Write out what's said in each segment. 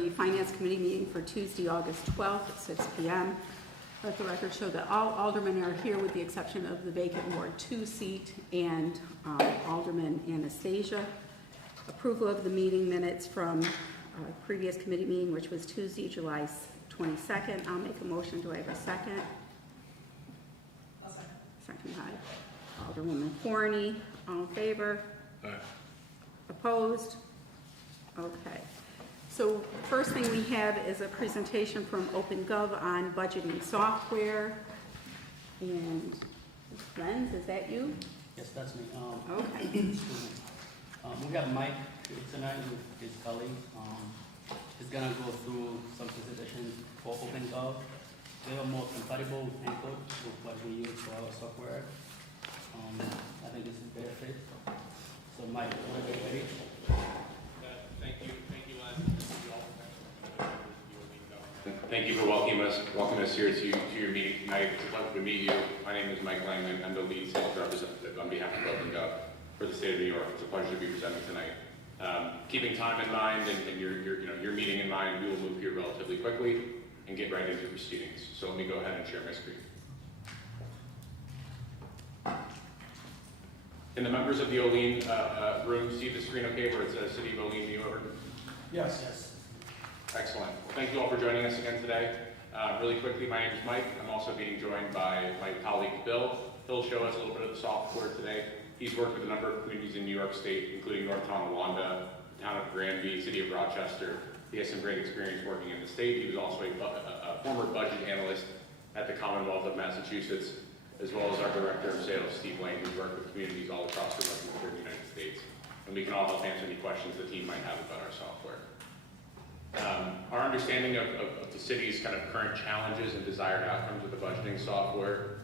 the Finance Committee meeting for Tuesday, August 12th at 6 p.m. Let the record show that all aldermen are here with the exception of the vacant Ward 2 seat and Alderman Anastasia. Approval of the meeting minutes from previous committee meeting, which was Tuesday, July 22nd. I'll make a motion. Do I have a second? I'll second. Second by Alderwoman Forney. All in favor? Aye. Opposed? Okay. So first thing we have is a presentation from OpenGov on budgeting software. And Lenz, is that you? Yes, that's me. Okay. We have Mike tonight with his colleague. He's gonna go through some presentations for OpenGov. They are more compatible with Encode, with what we use for our software. I think this is a better fit. So Mike, whenever you're ready. Thank you, Len. Thank you for welcoming us here to your meeting tonight. It's a pleasure to meet you. My name is Mike Langman. I'm the lead sales representative on behalf of OpenGov for the state of New York. It's a pleasure to be presenting tonight. Keeping time in mind and your meeting in mind, we will move here relatively quickly and get right into proceedings. So let me go ahead and share my screen. Can the members of the Olean room see the screen okay where it says City of Olean, New York? Yes. Yes. Excellent. Well, thank you all for joining us again today. Really quickly, my name is Mike. I'm also being joined by my colleague Bill. He'll show us a little bit of the software today. He's worked with a number of communities in New York State, including North Tonawanda, the town of Granby, city of Rochester. He has some great experience working in the state. He was also a former budget analyst at the Commonwealth of Massachusetts, as well as our director of sales, Steve Lane, who's worked with communities all across the Western United States. And we can all help answer any questions the team might have about our software. Our understanding of the city's kind of current challenges and desired outcomes with the budgeting software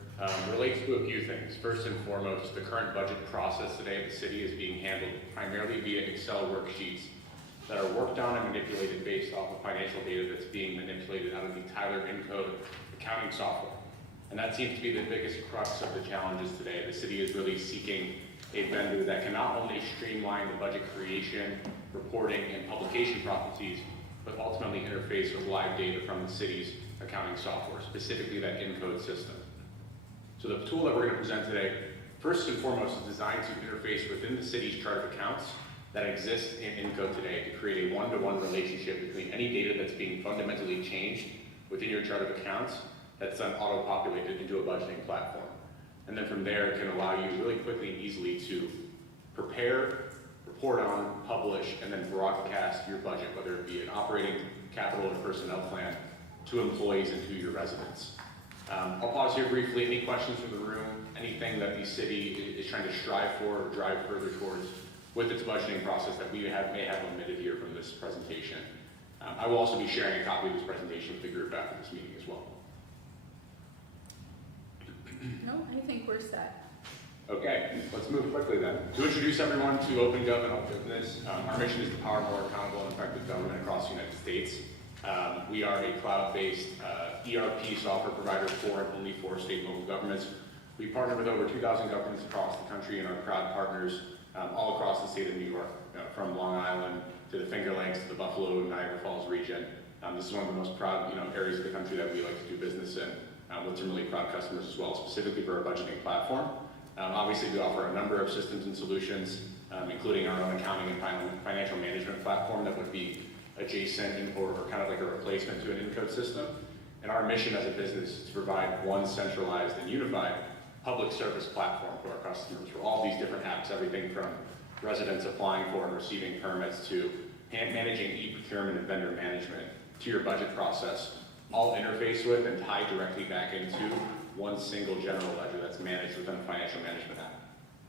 relates to a few things. First and foremost, the current budget process today at the city is being handled primarily via Excel worksheets that are worked on and manipulated based off of financial data that's being manipulated out of the Tyler Encode accounting software. And that seems to be the biggest crux of the challenges today. The city is really seeking a vendor that can not only streamline the budget creation, reporting, and publication processes, but ultimately interface with live data from the city's accounting software, specifically that Encode system. So the tool that we're going to present today, first and foremost, is designed to interface within the city's chart of accounts that exists in Encode today to create a one-to-one relationship between any data that's being fundamentally changed within your chart of accounts that's then auto-populated into a budgeting platform. And then from there, it can allow you really quickly and easily to prepare, report on, publish, and then broadcast your budget, whether it be an operating, capital, or personnel plan, to employees and to your residents. I'll pause here briefly. Any questions from the room? Anything that the city is trying to strive for or drive further towards with its budgeting process that we may have omitted here from this presentation? I will also be sharing a copy of this presentation with the group after this meeting as well. No, I think we're set. Okay, let's move quickly then. To introduce everyone to OpenGov and Business, our mission is to power more accountable and effective government across the United States. We are a cloud-based ERP software provider for and only for state and local governments. We partner with over 2,000 governments across the country and are proud partners all across the state of New York, from Long Island to the Finger Lakes to the Buffalo and Niagara Falls region. This is one of the most proud areas of the country that we like to do business in, with some really proud customers as well, specifically for our budgeting platform. Obviously, we offer a number of systems and solutions, including our own accounting and financial management platform that would be adjacent or kind of like a replacement to an Encode system. And our mission as a business is to provide one centralized and unified public service platform for our customers for all these different apps, everything from residents applying for and receiving permits to managing e-procurement and vendor management to your budget process, all interface with and tie directly back into one single general ledger that's managed within a financial management app.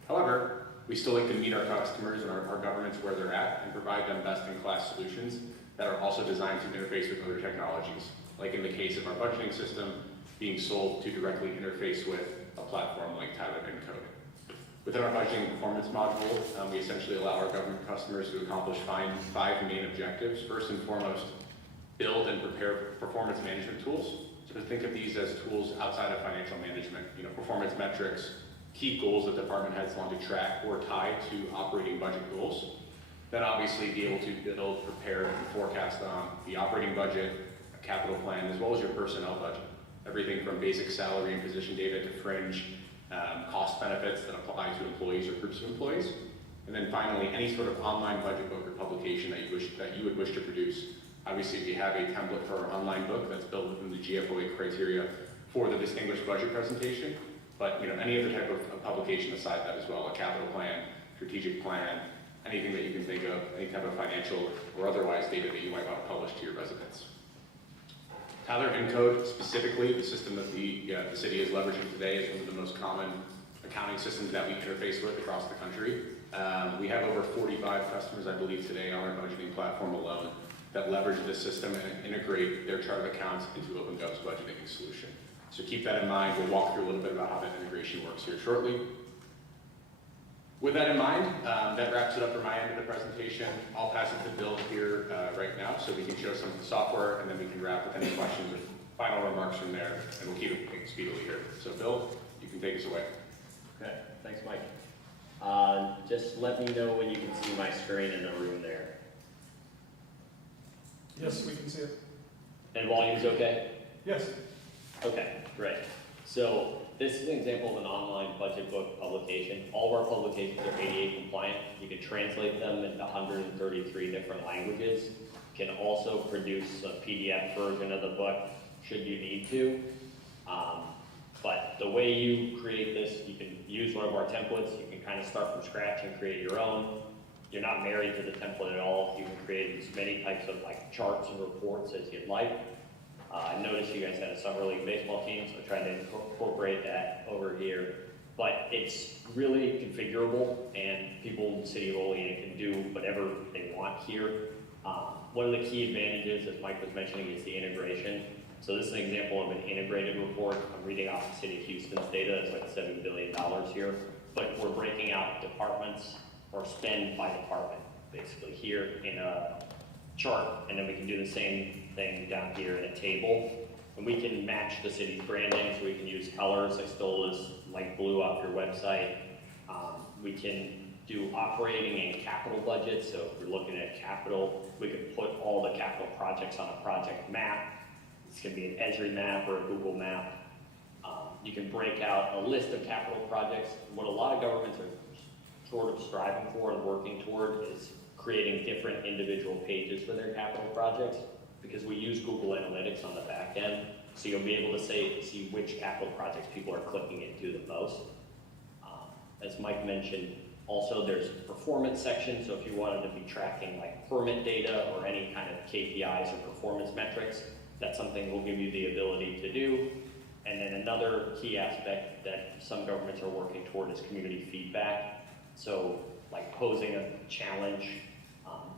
However, we still like to meet our customers and our governments where they're at and provide them best-in-class solutions that are also designed to interface with other technologies, like in the case of our budgeting system being sold to directly interface with a platform like Tyler Encode. Within our budgeting performance module, we essentially allow our government customers to accomplish five main objectives. First and foremost, build and prepare performance management tools. So think of these as tools outside of financial management, performance metrics, key goals that department heads want to track or tie to operating budget goals. Then obviously be able to build, prepare, and forecast on the operating budget, a capital plan, as well as your personnel budget. Everything from basic salary and position data to fringe cost benefits that apply to employees or groups of employees. And then finally, any sort of online budget book or publication that you would wish to produce. Obviously, we have a template for our online book that's built within the GFOA criteria for the distinguished budget presentation. But any other type of publication aside that as well, a capital plan, strategic plan, anything that you can think of, any type of financial or otherwise data that you might want to publish to your residents. Tyler Encode, specifically, the system that the city is leveraging today, is one of the most common accounting systems that we interface with across the country. We have over 45 customers, I believe, today on our budgeting platform alone that leverage this system and integrate their chart of accounts into OpenGov's budgeting solution. So keep that in mind. We'll walk through a little bit about how that integration works here shortly. With that in mind, that wraps it up for my end of the presentation. I'll pass it to Bill here right now so we can show some of the software, and then we can wrap with any questions or final remarks from there, and we'll keep it speedily here. So Bill, you can take us away. Okay, thanks, Mike. Just let me know when you can see my screen in the room there. Yes, we can see it. And volume's okay? Yes. Okay, great. So this is an example of an online budget book publication. All of our publications are ADA compliant. You can translate them into 133 different languages. You can also produce a PDF version of the book should you need to. But the way you create this, you can use one of our templates. You can kind of start from scratch and create your own. You're not married to the template at all. You can create as many types of charts and reports as you'd like. I noticed you guys had a summer league baseball team, so I tried to incorporate that over here. But it's really configurable, and people in the city of Olean can do whatever they want here. One of the key advantages, as Mike was mentioning, is the integration. So this is an example of an integrated report. I'm reading off the city of Houston's data. It's like $7 billion here. But we're breaking out departments or spend by department, basically, here in a chart. And then we can do the same thing down here in a table. And we can match the city's branding, so we can use colors. I stole this light blue off your website. We can do operating and capital budgets. So if we're looking at capital, we could put all the capital projects on a project map. This can be an Esri map or a Google map. You can break out a list of capital projects. What a lot of governments are sort of striving for and working toward is creating different individual pages for their capital projects, because we use Google Analytics on the back end, so you'll be able to see which capital projects people are clicking into the most. As Mike mentioned, also there's a performance section, so if you wanted to be tracking permit data or any kind of KPIs or performance metrics, that's something we'll give you the ability to do. And then another key aspect that some governments are working toward is community feedback. So posing a challenge,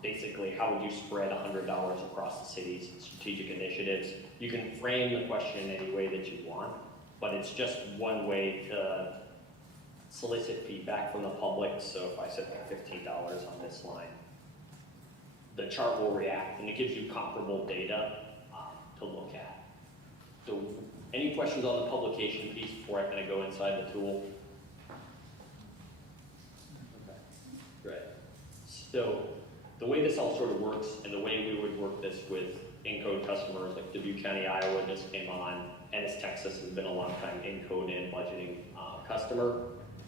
basically how would you spread $100 across the city's strategic initiatives? You can frame the question in any way that you want, but it's just one way to solicit feedback from the public. So if I said $15 on this line, the chart will react, and it gives you comparable data to look at. So any questions on the publication piece before I kind of go inside the tool? Okay, great. So the way this all sort of works, and the way we would work this with Encode customers, like Dubuque County, Iowa just came on, Ennis, Texas has been a long time Encode and budgeting customer,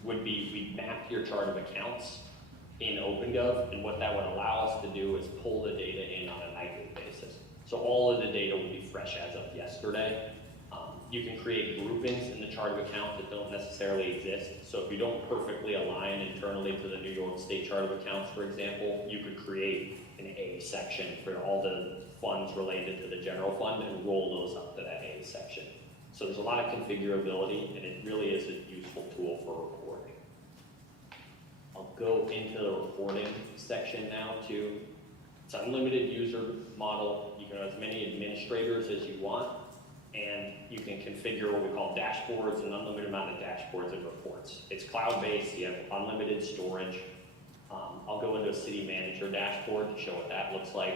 would be we map your chart of accounts in OpenGov, and what that would allow us to do is pull the data in on a nightly basis. So all of the data will be fresh as of yesterday. You can create groupings in the chart of accounts that don't necessarily exist. So if you don't perfectly align internally to the New York State chart of accounts, for example, you could create an A section for all the funds related to the general fund and roll those up to that A section. So there's a lot of configurability, and it really is a useful tool for reporting. I'll go into the reporting section now too. It's an unlimited user model. You can have as many administrators as you want, and you can configure what we call dashboards, an unlimited amount of dashboards and reports. It's cloud-based, you have unlimited storage. I'll go into a city manager dashboard to show what that looks like.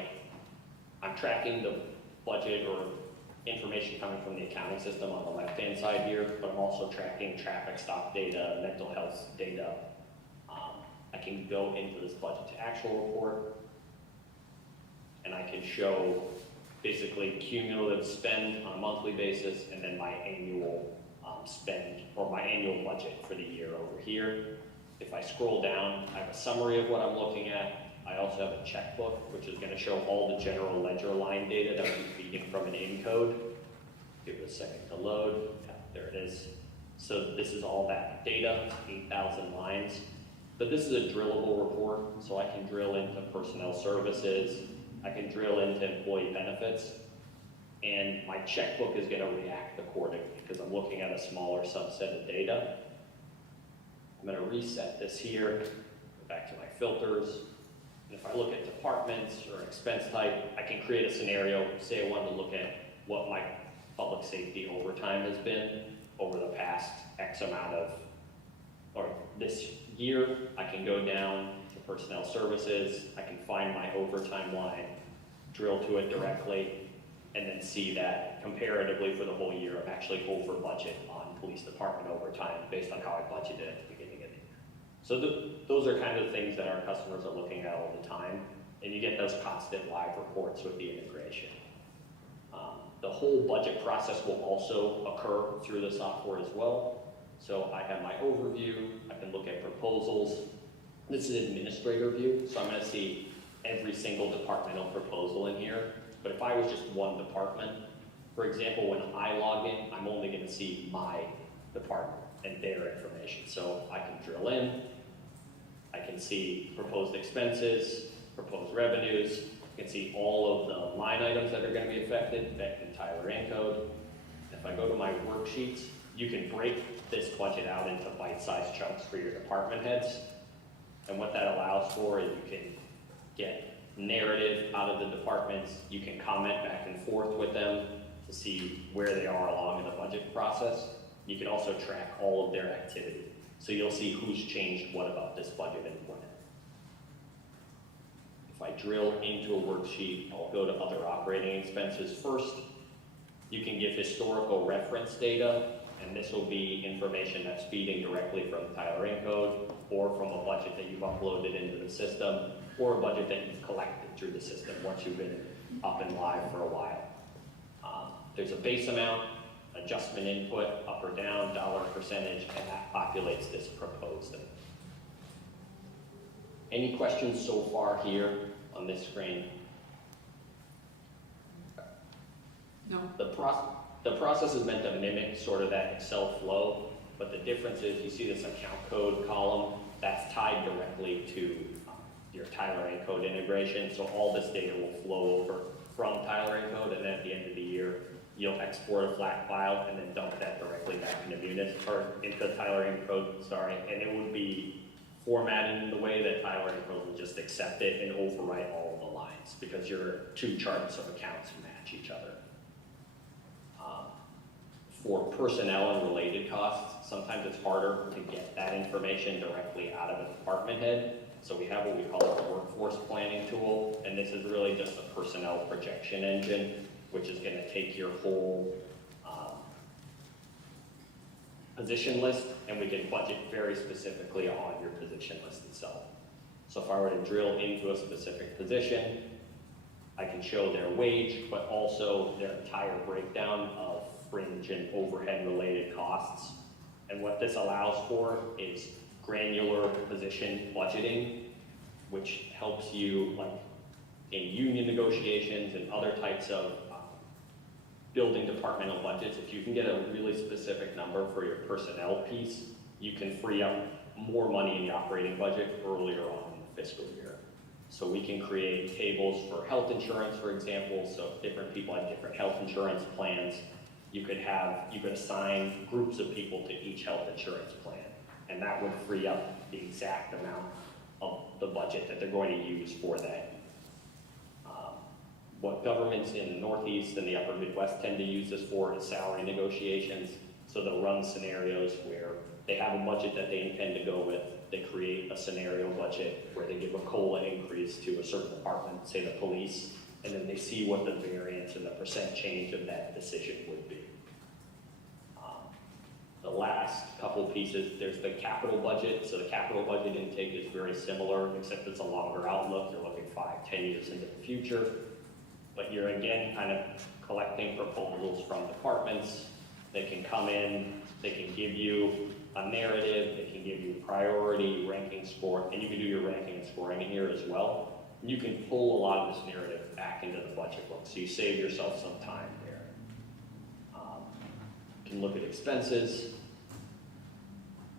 I'm tracking the budget or information coming from the accounting system on the left-hand side here, but I'm also tracking traffic stop data, mental health data. I can go into this budget to actual report, and I can show basically cumulative spend on a monthly basis, and then my annual spend, or my annual budget for the year over here. If I scroll down, I have a summary of what I'm looking at. I also have a checkbook, which is gonna show all the general ledger line data that we're feeding from an in code. Give it a second to load. Yeah, there it is. So this is all that data, 8,000 lines. But this is a drillable report, so I can drill into personnel services, I can drill into employee benefits, and my checkbook is gonna react accordingly because I'm looking at a smaller subset of data. I'm gonna reset this here, go back to my filters. And if I look at departments or expense type, I can create a scenario. Say I wanted to look at what my public safety overtime has been over the past X amount of, or this year. I can go down to personnel services, I can find my overtime line, drill to it directly, and then see that comparatively for the whole year, I'm actually over budget on police department overtime based on how I budgeted at the beginning of the year. So those are kind of things that our customers are looking at all the time, and you get those constant live reports with the integration. The whole budget process will also occur through the software as well. So I have my overview, I can look at proposals. This is administrator view, so I'm gonna see every single departmental proposal in here. But if I was just one department, for example, when I log in, I'm only gonna see my department and their information. So I can drill in, I can see proposed expenses, proposed revenues, I can see all of the line items that are gonna be affected, that can Tyler Encode. If I go to my worksheets, you can break this budget out into bite-sized chunks for your department heads. And what that allows for is you can get narrative out of the departments, you can comment back and forth with them to see where they are along in the budget process. You can also track all of their activity. So you'll see who's changed what about this budget and when. If I drill into a worksheet, I'll go to other operating expenses first. You can give historical reference data, and this will be information that's feeding directly from Tyler Encode or from a budget that you've uploaded into the system or a budget that you've collected through the system once you've been up and live for a while. There's a base amount, adjustment input, up or down, dollar percentage, and that populates this proposed amount. Any questions so far here on this screen? No? The process is meant to mimic sort of that Excel flow, but the difference is you see this account code column that's tied directly to your Tyler Encode integration. So all this data will flow over from Tyler Encode, and then at the end of the year, you'll export a flat file and then dump that directly back into into Tyler Encode, and it would be formatted in the way that Tyler Encode will just accept it and overwrite all of the lines because your two charts of accounts match each other. For personnel and related costs, sometimes it's harder to get that information directly out of a department head. So we have what we call a workforce planning tool, and this is really just a personnel projection engine, which is gonna take your whole position list, and we can budget very specifically on your position list itself. So if I were to drill into a specific position, I can show their wage, but also their entire breakdown of fringe and overhead related costs. And what this allows for is granular position budgeting, which helps you like in union negotiations and other types of building departmental budgets. If you can get a really specific number for your personnel piece, you can free up more money in the operating budget earlier on in the fiscal year. So we can create tables for health insurance, for example. So if different people have different health insurance plans, you could assign groups of people to each health insurance plan, and that would free up the exact amount of the budget that they're going to use for that. What governments in the Northeast and the upper Midwest tend to use this for is salary negotiations. So they'll run scenarios where they have a budget that they intend to go with. They create a scenario budget where they give a COLA increase to a certain department, say the police, and then they see what the variance and the percent change of that decision would be. The last couple pieces, there's the capital budget. So the capital budget intake is very similar, except it's a longer outlook. You're looking 5, 10 years into the future. But you're again kind of collecting proposals from departments. They can come in, they can give you a narrative, they can give you priority, ranking, score, and you can do your ranking and scoring in here as well. And you can pull a lot of this narrative back into the budget book, so you save yourself some time there. You can look at expenses.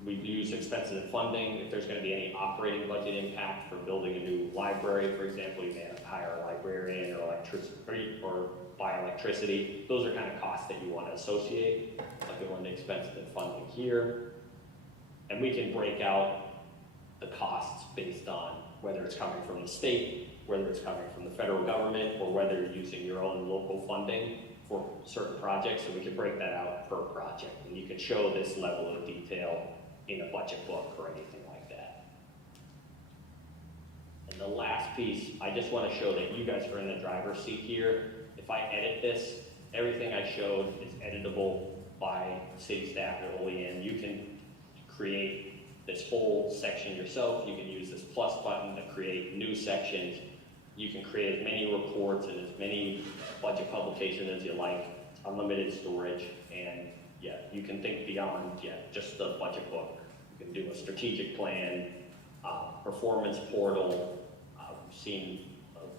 We use expenses and funding. If there's going to be any operating budget impact for building a new library, for example, you may have to hire a librarian or electricity or buy electricity. Those are kind of costs that you want to associate, like the one to expenses and funding here. And we can break out the costs based on whether it's coming from the state, whether it's coming from the federal government, or whether you're using your own local funding for certain projects. So we can break that out per project. And you can show this level of detail in a budget book or anything like that. And the last piece, I just want to show that you guys are in the driver's seat here. If I edit this, everything I showed is editable by city staff at Olean. You can create this whole section yourself. You can use this plus button to create new sections. You can create as many reports and as many budget publications as you like, unlimited storage, and yeah, you can think beyond just the budget book. You can do a strategic plan, performance portal. We've seen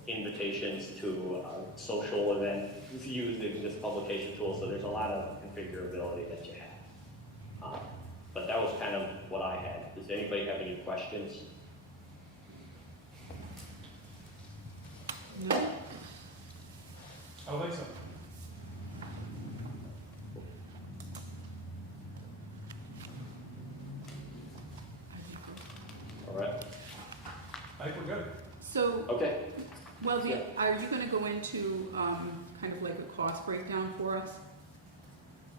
invitations to social event using this publication tool, so there's a lot of configurability that you have. But that was kind of what I had. Does anybody have any questions? No? I don't think so. All right. I think we're good. So, Okay. well, Yeah. are you gonna go into, kind of like a cost breakdown for us?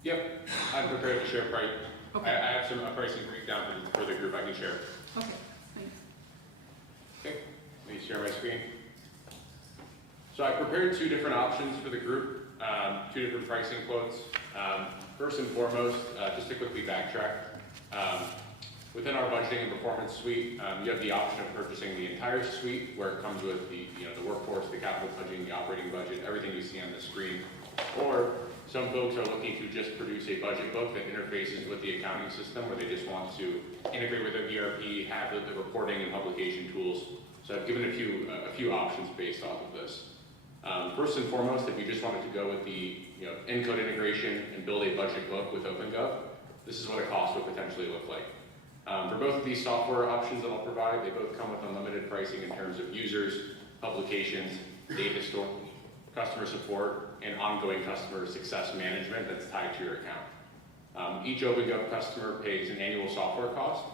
Yep, I'm prepared to share price. I Okay, have some pricing breakdown for the group I can share. okay, thanks. Okay, let me share my screen. So I prepared 2 different options for the group, 2 different pricing quotes. First and foremost, just to quickly backtrack, within our budgeting and performance suite, you have the option of purchasing the entire suite, where it comes with the workforce, the capital budgeting, the operating budget, everything you see on the screen. Or some folks are looking to just produce a budget book that interfaces with the accounting system, where they just want to integrate with their ERP, have the reporting and publication tools. So I've given a few options based off of this. First and foremost, if you just wanted to go with the Encode integration and build a budget book with OpenGov, this is what a cost would potentially look like. For both of these software options that I'll provide, they both come with unlimited pricing in terms of users, publications, data store, customer support, and ongoing customer success management that's tied to your account. Each OpenGov customer pays an annual software cost.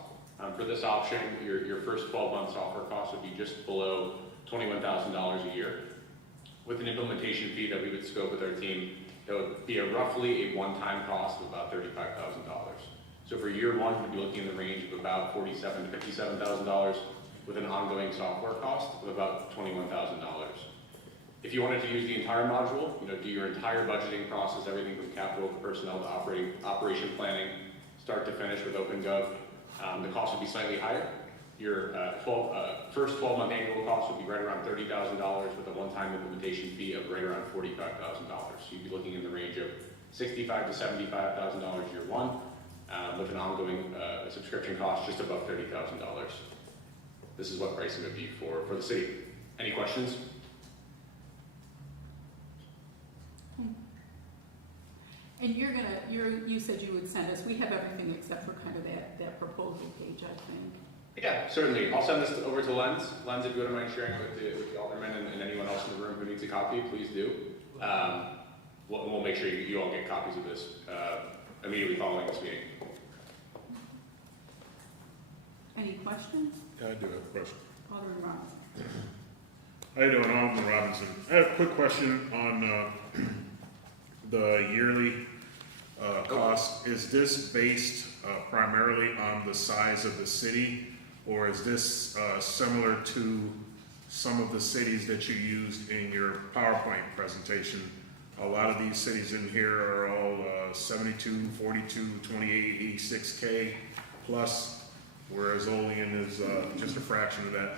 For this option, your first 12-month software cost would be just below $21,000 a year. With an implementation fee that we would scope with our team, that would be roughly a one-time cost of about $35,000. So for year 1, we'd be looking in the range of about $47,000 to $57,000 with an ongoing software cost of about $21,000. If you wanted to use the entire module, do your entire budgeting process, everything from capital to personnel to operation planning, start to finish with OpenGov, the cost would be slightly higher. Your first 12-month annual cost would be right around $30,000 with a one-time implementation fee of right around $45,000. So you'd be looking in the range of $65,000 to $75,000 year 1, with an ongoing subscription cost just above $30,000. This is what pricing would be for the city. Any questions? And you said you would send us, we have everything except for kind of that proposal page, I think. Yeah, certainly. I'll send this over to Lens. Lens, if you wouldn't mind sharing it with the alderman and anyone else in the room who needs a copy, please do. We'll make sure you all get copies of this immediately following this meeting. Any questions? Yeah, I do have a question. Alderman Robinson. How you doing, Alderman Robinson? I have a quick question on the yearly cost. Is this based primarily on the size of the city, or is this similar to some of the cities that you used in your PowerPoint presentation a lot of these cities in here are all 72, 42, 28, 86K plus, whereas Olean is just a fraction of that.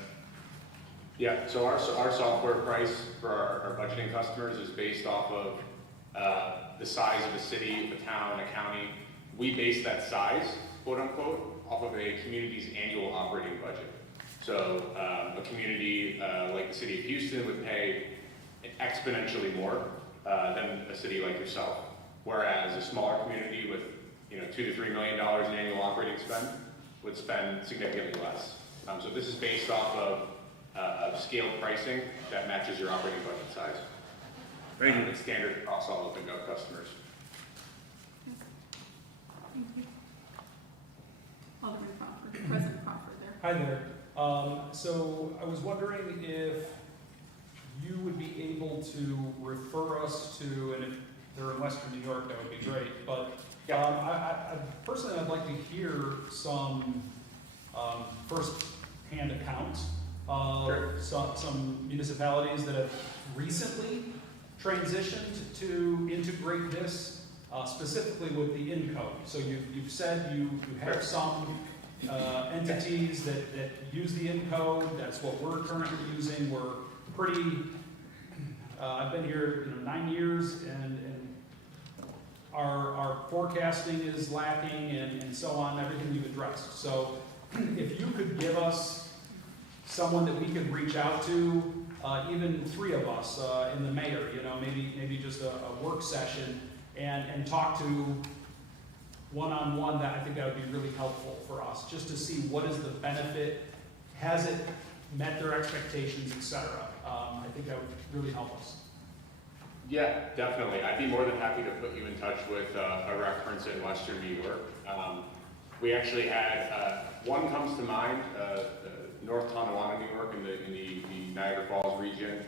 Yeah, so our software price for our budgeting customers is based off of the size of a city, a town, a county. We base that size, quote unquote, off of a community's annual operating budget. So a community like the city of Houston would pay exponentially more than a city like yourself. Whereas a smaller community with $2 to $3 million in annual operating spend would spend significantly less. So this is based off of scaled pricing that matches your operating budget size. Thank you. It's standard across all OpenGov customers. Thank you. Alderman Crawford, President Crawford there. Hi there. So I was wondering if you would be able to refer us to, and if they're in Western New York, that would be great, but personally, I'd like to hear some first-hand accounts of some municipalities that have recently transitioned to integrate this, specifically with the InCode. So you've said you have some entities that use the InCode. That's what we're currently using. We're pretty, I've been here 9 years, and our forecasting is lacking, and so on, everything you've addressed. So if you could give us someone that we could reach out to, even 3 of us in the mayor, maybe just a work session, and talk to one-on-one, that I think that would be really helpful for us, just to see what is the benefit, has it met their expectations, etc. I think that would really help us. Yeah, definitely. I'd be more than happy to put you in touch with a reference in Western New York. We actually had, one comes to mind, North Tonawanda, New York, in the Niagara Falls region.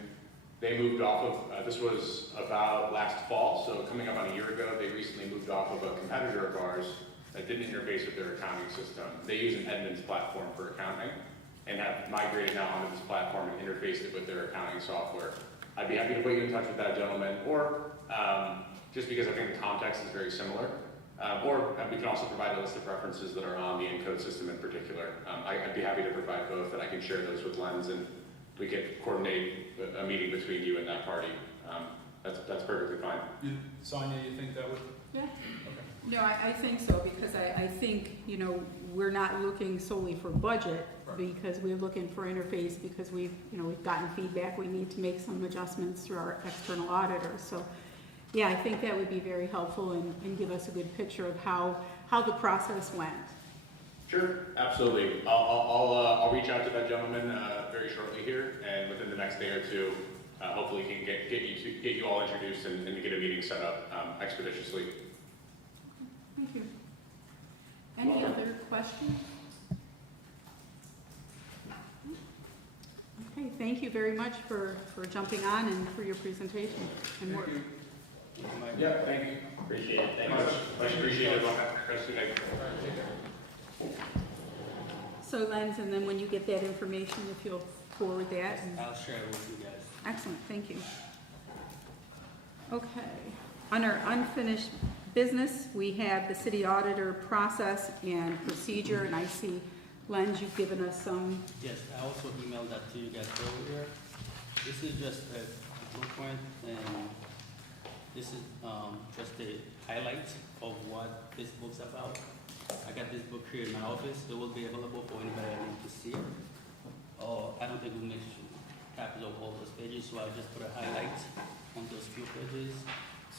They moved off of, this was about last fall, so coming up on a year ago, they recently moved off of a competitor of ours that didn't interface with their accounting system. They use an Edmunds platform for accounting and have migrated now onto this platform and interfaced it with their accounting software. I'd be happy to put you in touch with that gentleman, or just because I think the context is very similar, or we can also provide a list of references that are on the ENCODE system in particular. I'd be happy to provide both, and I can share those with Lens, and we could coordinate a meeting between you and that party. That's perfectly fine. Sonia, you think that would? Yeah. Okay. No, I think so, because I think, we're not looking solely for budget, because we're looking for interface, because we've gotten feedback, we need to make some adjustments through our external auditors. So, yeah, I think that would be very helpful and give us a good picture of how the process went. Sure, absolutely. I'll reach out to that gentleman very shortly here, and within the next day or two, hopefully can get you all introduced and get a meeting set up expeditiously. Thank you. Any other questions? Okay, thank you very much for jumping on and for your presentation and work. Yeah, thank you. Appreciate it. Thank Much you. appreciate it. Have a rest of your day. So Lens, and then when you get that information, if you'll forward that. I'll share it with you guys. Excellent, thank you. Okay, under unfinished business, we have the city auditor process and procedure, and I see, Lens, you've given us some. Yes, I also emailed that to you guys earlier. This is just a blueprint, and this is just the highlights of what this book's about. I got this book here in my office. It will be available for anybody that needs to see it. I don't think we make copies of all those pages, so I just put a highlight on those few pages.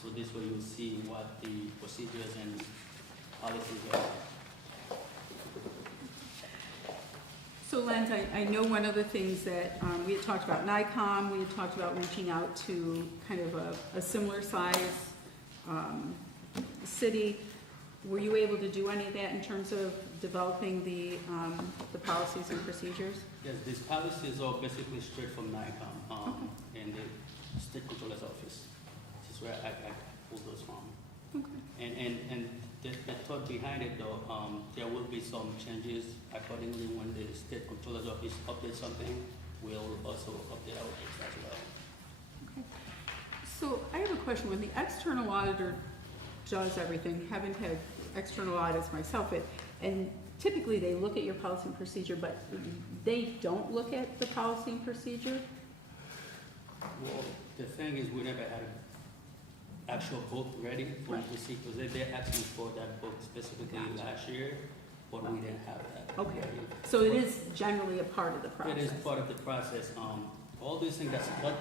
So this way you'll see what the procedures and policies are. So Lens, I know one of the things that we had talked about NICOM, we had talked about reaching out to kind of a similar size city. Were you able to do any of that in terms of developing the policies and procedures? Yes, these policies are basically straight from NICOM and the State Controller's Office. This is where I pulled those from. Okay. And the thought behind it, though, there will be some changes accordingly when the State Controller's Office updates something. We'll also update our books as well. Okay. So I have a question. When the external auditor does everything, haven't had external audits myself, and typically they look at your policy and procedure, but they don't look at the policy and procedure? Well, the thing is, we never had an actual book ready for them to see, because they're asking for that book specifically last year, but we didn't have that. Okay, so it is generally a part of the process? It is part of the process. All these things,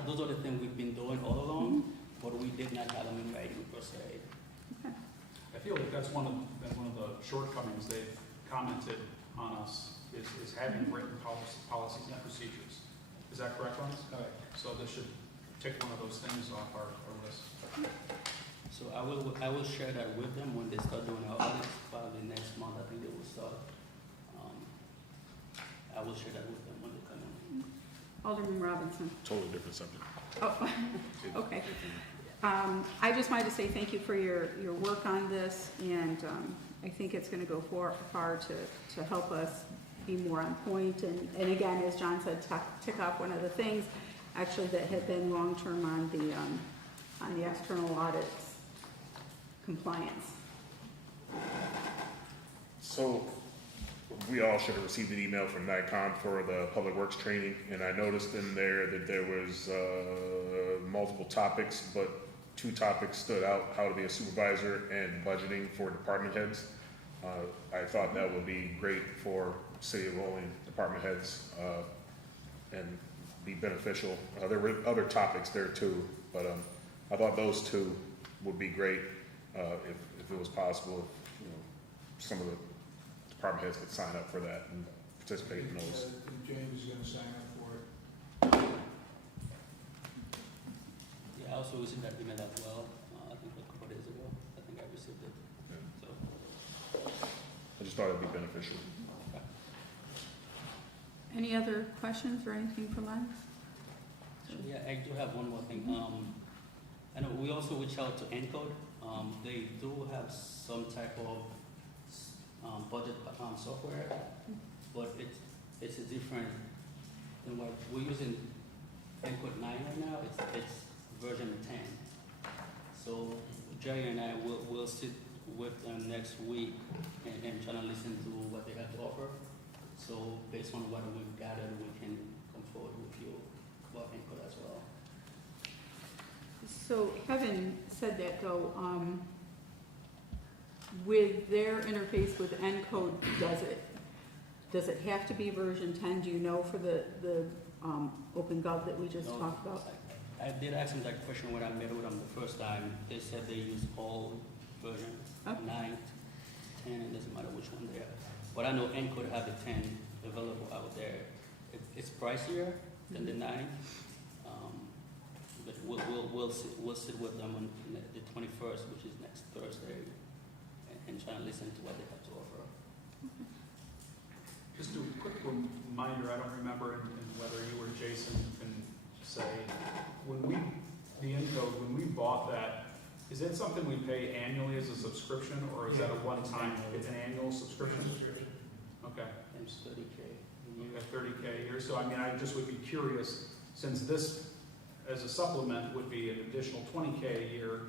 those are the things we've been doing all along, but we did not have them in writing per se. Okay. I feel like that's one of the shortcomings they've commented on us, is having written policies and procedures. Is that correct, Lance? So this should tick one of those things off our list. So I will share that with them when they start doing our audits, probably next month, I think they will start. I will share that with them when they come in. Alderman Robinson? Totally different subject. Oh, okay. I just wanted to say thank you for your work on this, and I think it's gonna go far to help us be more on point, and again, as John said, tick off one of the things, actually, that had been long-term on the external audits compliance. So, we all should have received an email from NICOM for the Public Works training, and I noticed in there that there was multiple topics, but 2 topics stood out: how to be a supervisor and budgeting for department heads. I thought that would be great for City of Olean department heads and be beneficial. There were other topics there too, but I thought those 2 would be great if it was possible. If, some of the department heads could sign up for that and participate in those. James is gonna sign up for it. Yeah, I also received that email as well, I think a couple days ago, I think I received it, Yeah. so. I just thought it'd be beneficial. Any other questions or anything for Lance? Yeah, I do have one more thing. I know we also reach out to Encode. They do have some type of budget software, but it's a different than what we're using. Encode 9 right now. It's version 10. So Jerry and I will sit with them next week and try to listen to what they have to offer. So based on what we've gathered, we can come forward with you about Encode as well. So having said that though, with their interface with Encode, does it have to be version 10? Do you know for the OpenGov that we just No, talked about? I did ask them that question when I met with them the first time. They said they use all versions, Okay. 9, 10, it doesn't matter which one they are. But I know Encode have the 10 available out there. It's pricier than the 9, but we'll sit with them on the 21st, which is next Thursday, and try and listen to what they have to offer. Just a quick reminder, I don't remember in whether you or Jason can say, when we bought that, is that something we pay annually as a subscription, or is that a one-time, it's an annual subscription? Okay. And it's 30K a year. At 30K a year, so I mean, I just would be curious, since this as a supplement would be an additional 20K a year,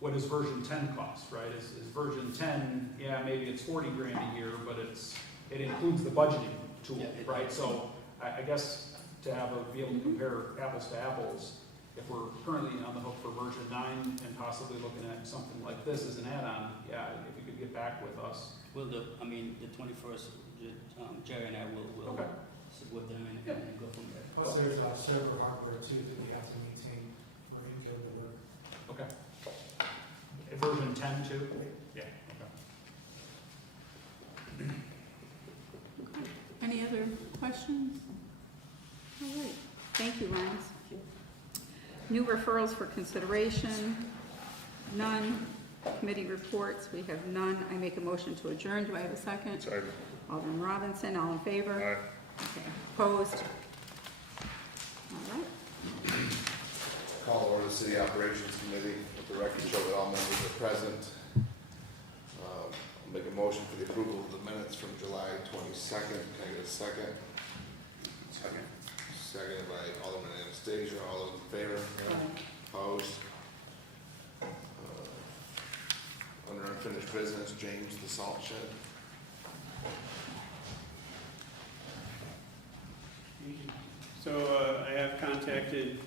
what does version 10 cost, right? Is version 10, yeah, maybe it's 40 grand a year, but it includes the budgeting tool, Yeah, it right? does. So I guess to be able to compare apples to apples, if we're currently on the hook for version 9 and possibly looking at something like this as an add-on, yeah, if you could get back with us. We'll do, I mean, the 21st, Jerry and I will Okay. sit with them and go from there. Plus, there's server hardware too that we have to maintain for Encode to work. Okay. Version 10 too? Yeah. Okay. Any other questions? All right, thank you, Lance. New referrals for consideration, none. Committee reports, we have none. I make a motion to adjourn. Do I have a second? Sorry. Alderman Robinson, all in favor? Okay, opposed? All right. Call order the City Operations Committee. Let the record show that all members are present. I'll make a motion for the approval of the minutes from July 22nd. Can I get a second? Second. Seconded by Alderman Anastasia. All those in favor? Opposed? unfinished business, James, the salt shed. So I have contacted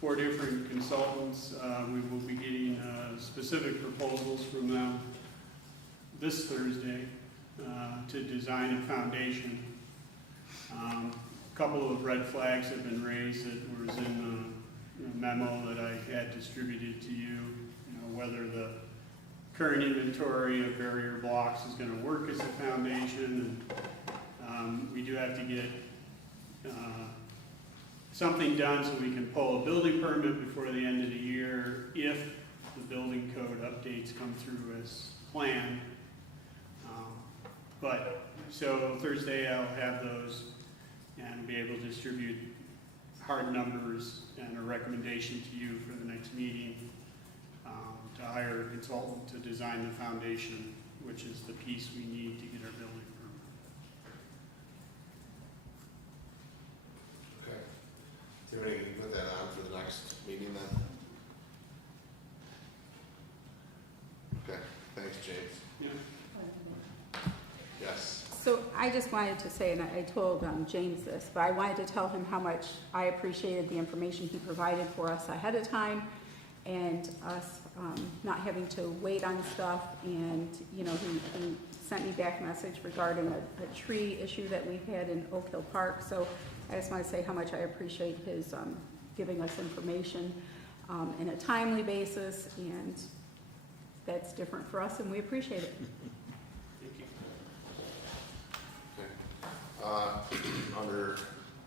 4 different consultants. We will be getting specific proposals from them this Thursday to design a foundation. A couple of red flags have been raised that was in the memo that I had distributed to you. You know, whether the current inventory of barrier blocks is going to work as a foundation, and we do have to get something done so we can pull a building permit before the end of the year if the building code updates come through as planned. So Thursday I'll have those and be able to distribute hard numbers and a recommendation to you for the next meeting to hire a consultant to design the foundation, which is the piece we need to get our building permit. Okay. So we can put that on for the next meeting then? Okay, thanks, James. Yeah. Yes. So I just wanted to say, and I told James this, but I wanted to tell him how much I appreciated the information he provided for us ahead of time, and us not having to wait on stuff. And, you know, he sent me back a message regarding a tree issue that we've had in Oak Hill Park. So I just want to say how much I appreciate his giving us information in a timely basis, and that's different for us, and we appreciate it. Under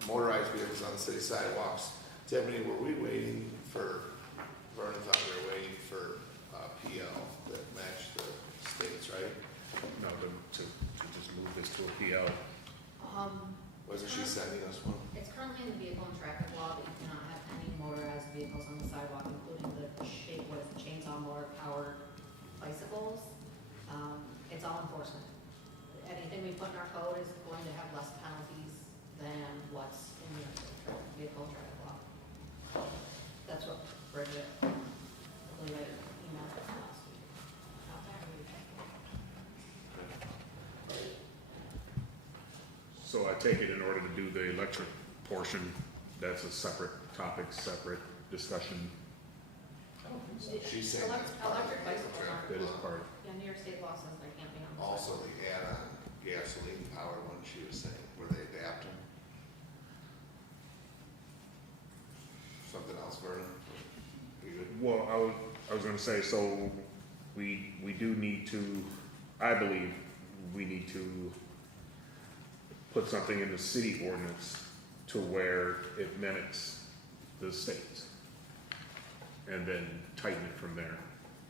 motorized vehicles on the city sidewalks, Tiffany, were we waiting for, Vernon thought we were waiting for PL that matched the states, right? No, to just move this to a PL. Wasn't she sending us one? It's currently in the vehicle and traffic law that you cannot have any motorized vehicles on the sidewalk, including the chainsaw motor powered bicycles. It's all enforcement. Anything we put in our code is going to have less penalties than what's in the vehicle and traffic law. That's what Bridget, I believe I emailed her last week. So I take it in order to do the electric portion, that's a separate topic, separate discussion. She's saying it's part of the Electric bicycles aren't. That is part of. Yeah, New York State law says they can't be on the Also, sidewalk. the add-on gasoline powered one she was saying, where they adapt them. Something else, Vernon? You good? Well, I was gonna say, so we do need to, I believe, we need to put something in the city ordinance to where it mimics the states. And then tighten it from there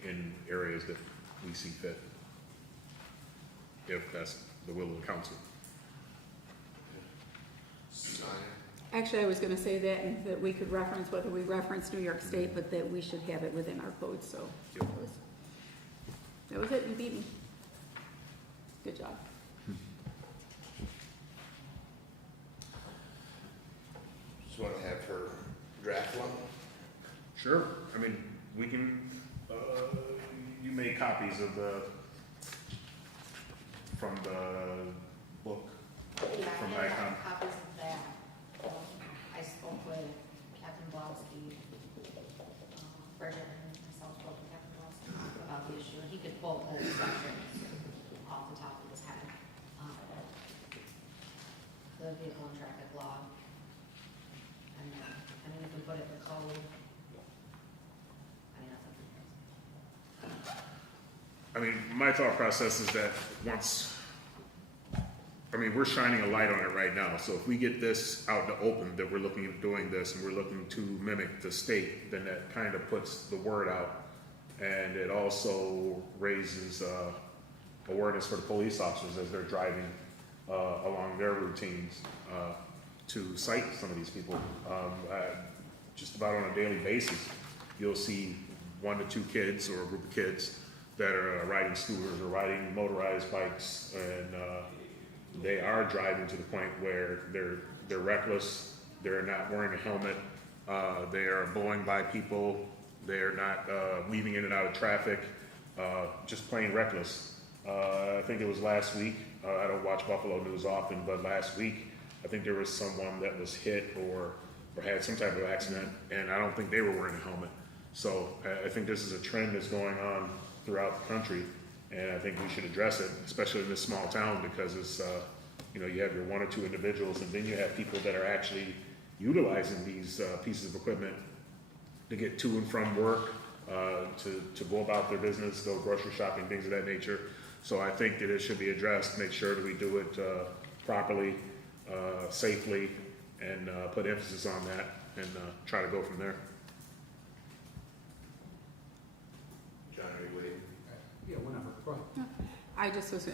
in areas that we see fit. If that's the will of the council. Stein? Actually, I was going to say that, and that we could reference, whether we reference New York State, but that we should have it within our code, so. Yep. That was it, you beat me. Good job. Just want to have her draft one? Sure, I mean, we can, you made copies of from the book. Yeah, From I Icon. have copies of that. I spoke with Captain Blonsky, Bridget and myself spoke with Captain Blonsky about the issue, and he could quote whole sections off the top of his head. The vehicle and traffic law. And then, we can put it in the code. That's up to you. I mean, my thought process is that once, I mean, we're shining a light on it right now, so if we get this out in the open, that we're looking at doing this, and we're looking to mimic the state, then that kind of puts the word out, and it also raises awareness for the police officers as they're driving along their routines to cite some of these people. Just about on a daily basis, you'll see 1 to 2 kids or a group of kids that are riding scooters or riding motorized bikes, and they are driving to the point where they're reckless, they're not wearing a helmet, they are blowing by people, they're not weaving in and out of traffic, just plain reckless. I think it was last week, I don't watch Buffalo News often, but last week, I think there was someone that was hit or had some type of accident, and I don't think they were wearing a helmet. So I think this is a trend that's going on throughout the country, and I think we should address it, especially in this small town, because it's, you know, you have your one or two individuals, and then you have people that are actually utilizing these pieces of equipment to get to and from work, to go about their business, go grocery shopping, things of that nature. So I think that it should be addressed, make sure that we do it properly, safely, and put emphasis on that, and try to go from there. John, are you waiting? Yeah, whenever, go ahead. I just was,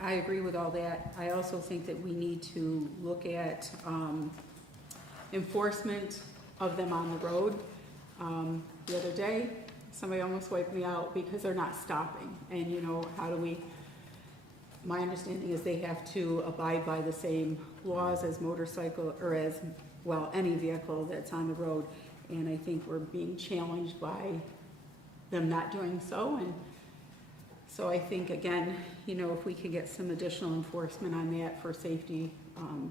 I agree with all that. I also think that we need to look at enforcement of them on the road. The other day, somebody almost wiped me out because they're not stopping. And you know, how do we, my understanding is they have to abide by the same laws as motorcycle, or as, well, any vehicle that's on the road. And I think we're being challenged by them not doing so. And so I think, again, you know, if we could get some additional enforcement on that for safety,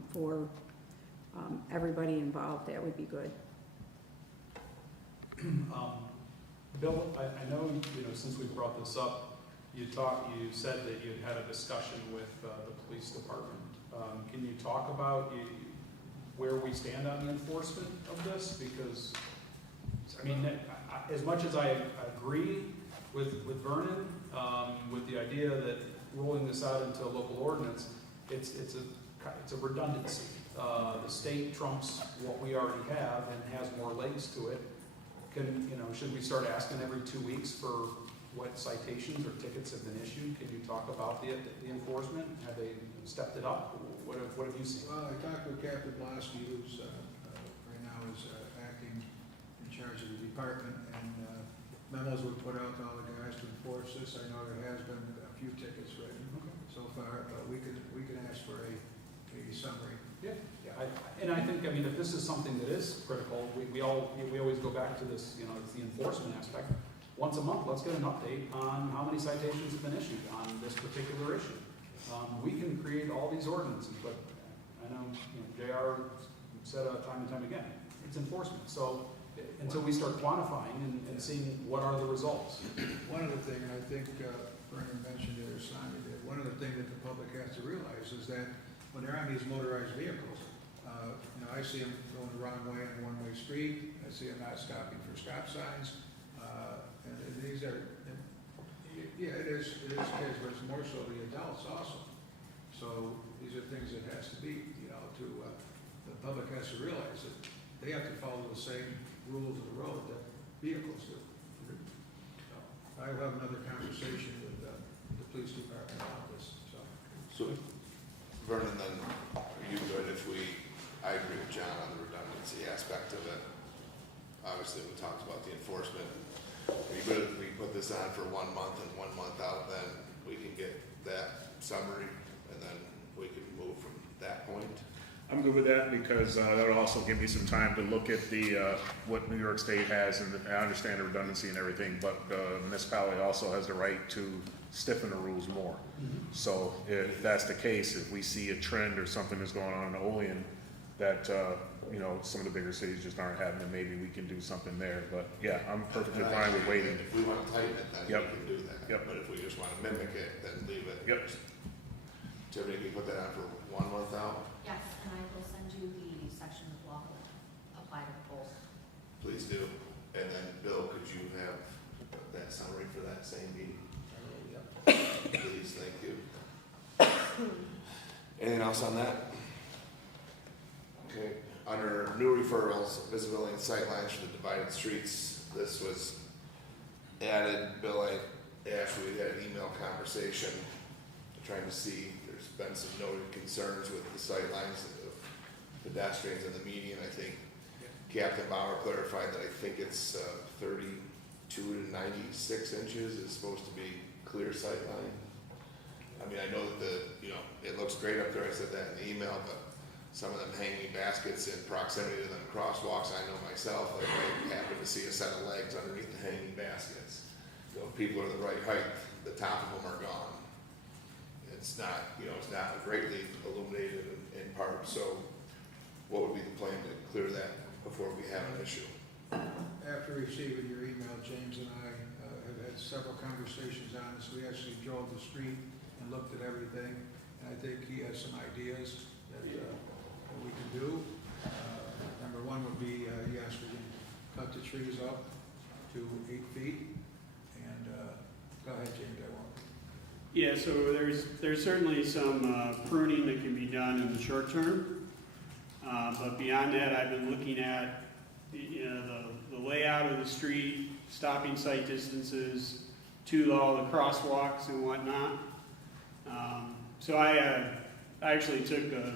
for everybody involved, that would be good. Bill, I know, you know, since we brought this up, you said that you had a discussion with the police department. Can you talk about where we stand on the enforcement of this? Because, I mean, as much as I agree with Vernon, with the idea that rolling this out into a local ordinance, it's a redundancy. The state trumps what we already have and has more legs to it. Should we start asking every 2 weeks for what citations or tickets have been issued? Can you talk about the enforcement? Have they stepped it up? What have you seen? Well, I talked with Captain Blasky, who's right now is acting in charge of the department, and memos were put out to all the guys to enforce this. I know there has been a few tickets written so far, but we can ask for a summary. Yeah. I think, if this is something that is critical, we always go back to this, you know, it's the enforcement aspect. Once a month, let's get an update on how many citations have been issued on this particular issue. We can create all these ordinances, but I know, JR said time and time again, it's enforcement. So until we start quantifying and seeing what are the results. One other thing, and I think Vernon mentioned it or Sonia did, one other thing that the public has to realize is that when they're on these motorized vehicles, I see them going the wrong way on a one-way street. I see them not stopping for stop signs. And these are, yeah, it is kids, but it's more so the adults also. So these are things that has to be, the public has to realize that they have to follow the same rules of the road that vehicles do. So I will have another conversation with the police department about this, So, Vernon, then, are you good if I agree with John on the redundancy aspect of it. Obviously, we talked about the enforcement. Are you good if we put this on for 1 month and 1 month out, then we can get that summary, and then we can move from that point? I'm good with that, because that'll also give me some time to look at what New York State has, and I understand the redundancy and everything, but the municipality also has the right to stiffen the rules more. So if that's the case, if we see a trend or something that's going on in Olean that, some of the bigger cities just aren't having it, maybe we can do something there. But yeah, I'm perfectly fine with waiting. If we want to tighten it, then Yep. we can do that. Yep. But if we just want to mimic it, then leave it. Yep. Tiffany, can you put that on for 1 month out? Yes, and I will send you the section of law that apply to both. Please do. And then, Bill, could you have that summary for that same meeting? Please, thank you. Anything else on that? Okay, under new referrals, visibility and sightlines for the divided streets, this was added. Bill, we had an email conversation trying to see, there's been some noted concerns with the sightlines of pedestrians in the median. I think Captain Bauer clarified that I think it's 32 to 96 inches is supposed to be clear sightline. I know that it looks great up there, I said that in the email, but some of them hanging baskets in proximity to them crosswalks, I know myself, like I happen to see a set of legs underneath the hanging baskets. you know, people are the right height, the top of them are gone. It's not, you know, it's not greatly illuminated in part, so what would be the plan to clear that before we have an issue? After receiving your email, James and I have had several conversations on this. We actually drove the street and looked at everything, and I think he has some ideas that we can do. Number one would be, yes, we can cut the trees up to 8 feet, and go ahead, James, I won't. Yeah, so there's certainly some pruning that can be done in the short term. But beyond that, I've been looking at the layout of the street, stopping sight distances to all the crosswalks and whatnot. So I actually took a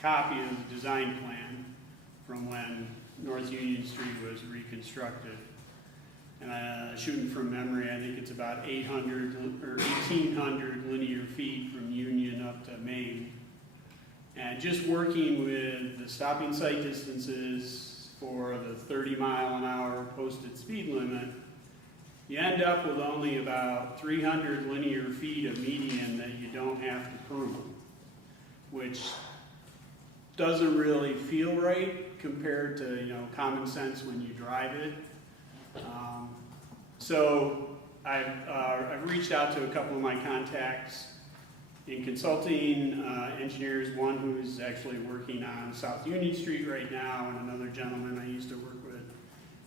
copy of the design plan from when North Union Street was reconstructed. And shooting from memory, I think it's about 800 or 1,800 linear feet from Union up to Main. And just working with the stopping sight distances for the 30-mile-an-hour posted speed limit, you end up with only about 300 linear feet of median that you don't have to prune, which doesn't really feel right compared to, you know, common sense when you drive it. So I've reached out to a couple of my contacts in consulting, engineers, one who's actually working on South Union Street right now, and another gentleman I used to work with,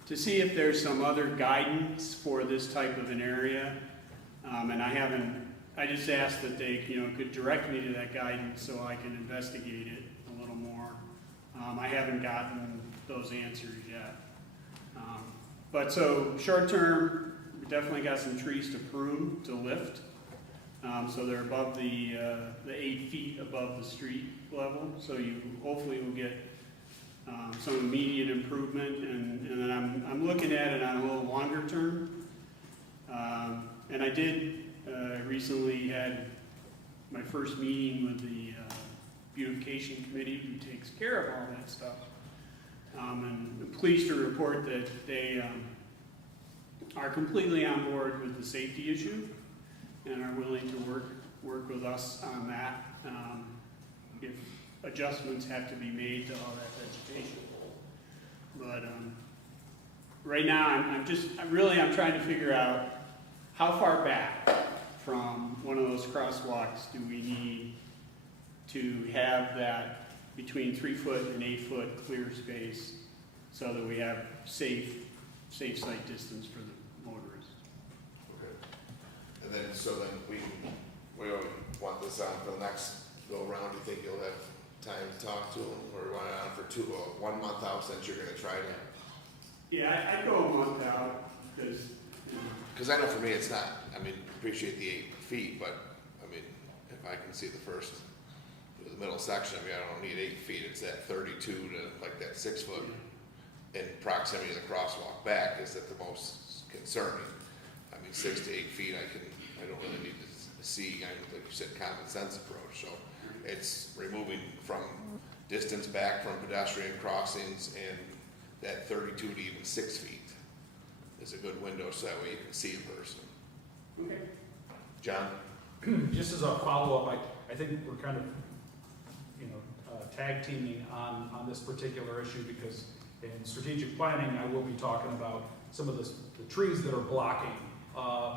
to see if there's some other guidance for this type of an area. And I just asked that they, you know, could direct me to that guidance so I can investigate it a little more. I haven't gotten those answers yet. But so short term, we definitely got some trees to prune, to lift. So they're above the 8 feet above the street level. So you hopefully will get some immediate improvement. And then I'm looking at it on a little longer term. And I did recently had my first meeting with the beautification committee who takes care of all that stuff. And I'm pleased to report that they are completely on board with the safety issue and are willing to work with us on that if adjustments have to be made to all that vegetation. But right now, I'm trying to figure out how far back from one of those crosswalks do we need to have that between 3 foot and 8 foot clear space so that we have safe sight distance for the motorists. Okay. And then, we want this on for the next go around. Do you think you'll have time to talk to them, or you want it on for 1 month out since you're gonna try to? Yeah, I'd go a month out, Because I know for me, it's not, I mean, appreciate the 8 feet, but, I mean, if I can see the middle section, I mean, I don't need 8 feet, it's that 32 to like that 6 foot in proximity to the crosswalk back is that the most concerning. I mean, 6 to 8 feet, I don't really need to see, like you said, common sense approach, so it's removing from distance back from pedestrian crossings and that 32 to even 6 feet is a good window so that way you can see a person. okay. John? Just as a follow-up, I think we're kind of, tag teaming on this particular issue because in strategic planning, I will be talking about some of the trees that are blocking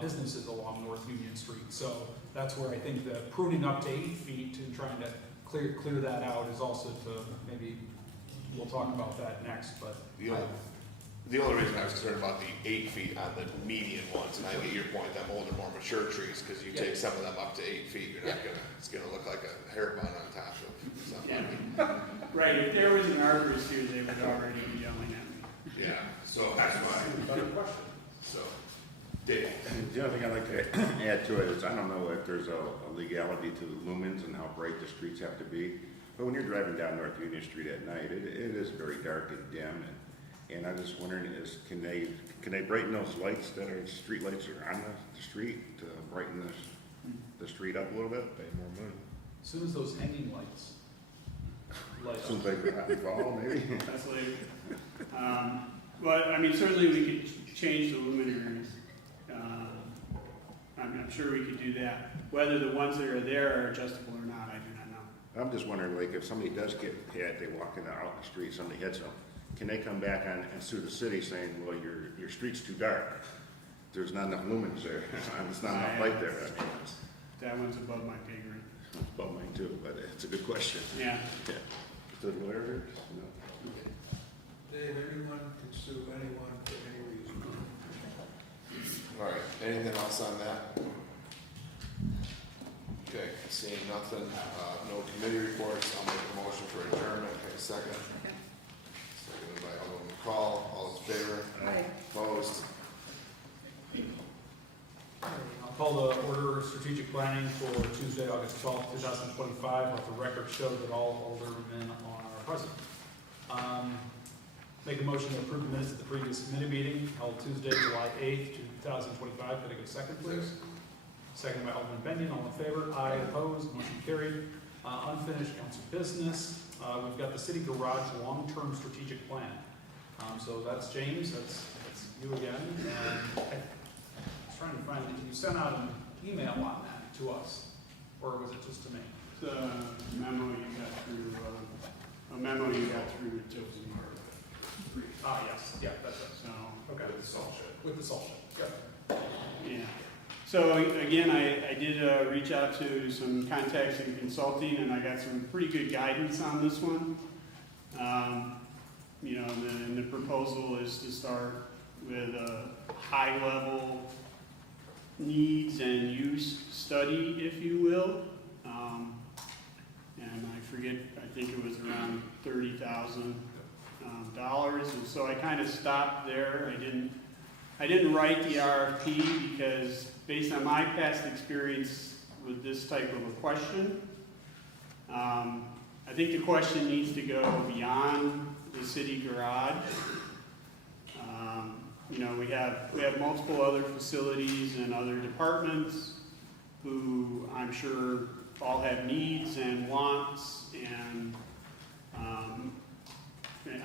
businesses along North Union Street. So that's where I think the pruning up to 8 feet and trying to clear that out is also to maybe, we'll talk about that next, but. The only reason I was concerned about the 8 feet on the median ones, and I get your point, them older, more mature trees, because you take some of them up to 8 feet, you're not it's gonna look like a hair bun on top of something. Yeah. Right, if there was an arborist here, they would already be yelling at me. Yeah, so that's why. Better question. So, Dave? The other thing I'd like to add to it is, I don't know if there's a legality to the lumens and how bright the streets have to be, but when you're driving down North Union Street at night, it is very dark and dim, and I'm just wondering can they brighten those lights that are street lights are on the street to brighten the street up a little bit? Pay more money. As soon as those hanging lights light up. Seems like hot fall, maybe. That's like, but I mean, certainly we could change the luminaries. I'm sure we could do that. Whether the ones that are there are adjustable or not, I do not know. I'm just wondering, like, if somebody does get hit, they walk out the street, somebody hits them, can they come back on and sue the city saying, well, your street's too dark? There's not enough lumens there, there's not enough light there. I mean, That one's above my pay grade. it's about mine too, but it's a good question. Yeah. Yeah. The lawyer here? No. Dave, anyone can sue anyone for any reason. All right, anything else on that? Okay, seeing nothing, no committee reports, I'll make a motion for adjournment, take a second. Okay. Seconded by Alderman McCall, all in favor? Aye. Opposed? I'll call the order strategic planning for Tuesday, August 12th, 2025. Let the record show that all aldermen are present. Make a motion to approve the minutes of the previous committee meeting held Tuesday, July 8th, 2025. Could I get a second, please? Second by Alderman Benyon. All in favor? Aye. Opposed? Motion carried. Unfinished council business. We've got the city garage long-term strategic plan. So that's James. That's you again. And I was trying to find it. You sent out an email on that to us, or was it just to me? It's a memo you got through, Tiffany. Ah, yes. Yeah, that's it. So, Okay. With the salt shed. With the salt shed. Yep. yeah. So again, I did reach out to some contacts in consulting, and I got some pretty good guidance on this one. You know, and the proposal is to start with a high-level needs and use study, if you will. And I forget, I think it was around $30,000. And so I kind of stopped there. I didn't write the RFP because based on my past experience with this type of a question, I think the question needs to go beyond the city garage. You know, we have multiple other facilities and other departments who I'm sure all have needs and wants, and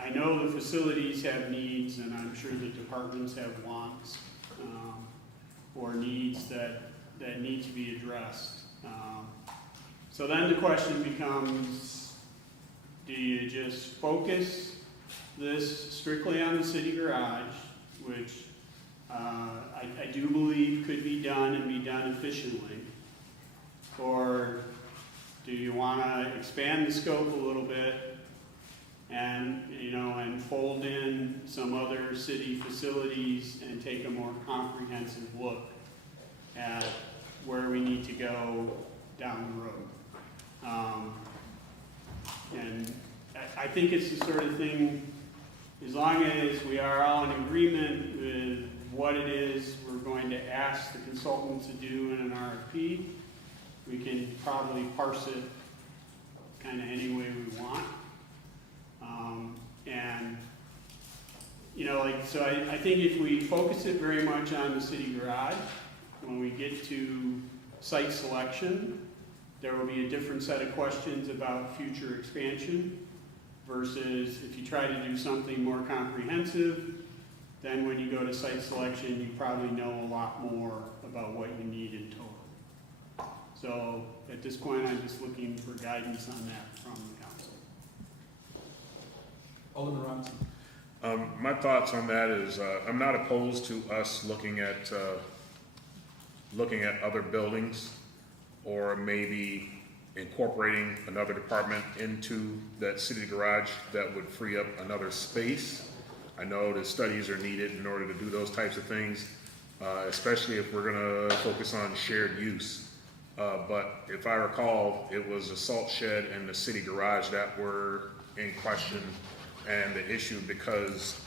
I know the facilities have needs, and I'm sure the departments have wants or needs that need to be addressed. So then the question becomes, do you just focus this strictly on the city garage, which I do believe could be done and be done efficiently, or do you want to expand the scope a little bit and, you know, and fold in some other city facilities and take a more comprehensive look at where we need to go down the road? And I think it's the sort of thing, as long as we are all in agreement with what it is we're going to ask the consultant to do in an RFP, we can probably parse it kind of any way we want. And, you know, like, so I think if we focus it very much on the city garage, when we get to site selection, there will be a different set of questions about future expansion versus if you try to do something more comprehensive, then when you go to site selection, you probably know a lot more about what you need in total. So at this point, I'm just looking for guidance on that from the council. Alderman Robinson. My thoughts on that is, I'm not opposed to us looking at other buildings, or maybe incorporating another department into that city garage that would free up another space. I know that studies are needed in order to do those types of things, especially if we're gonna focus on shared use. But if I recall, it was a salt shed and the city garage that were in question and the issue because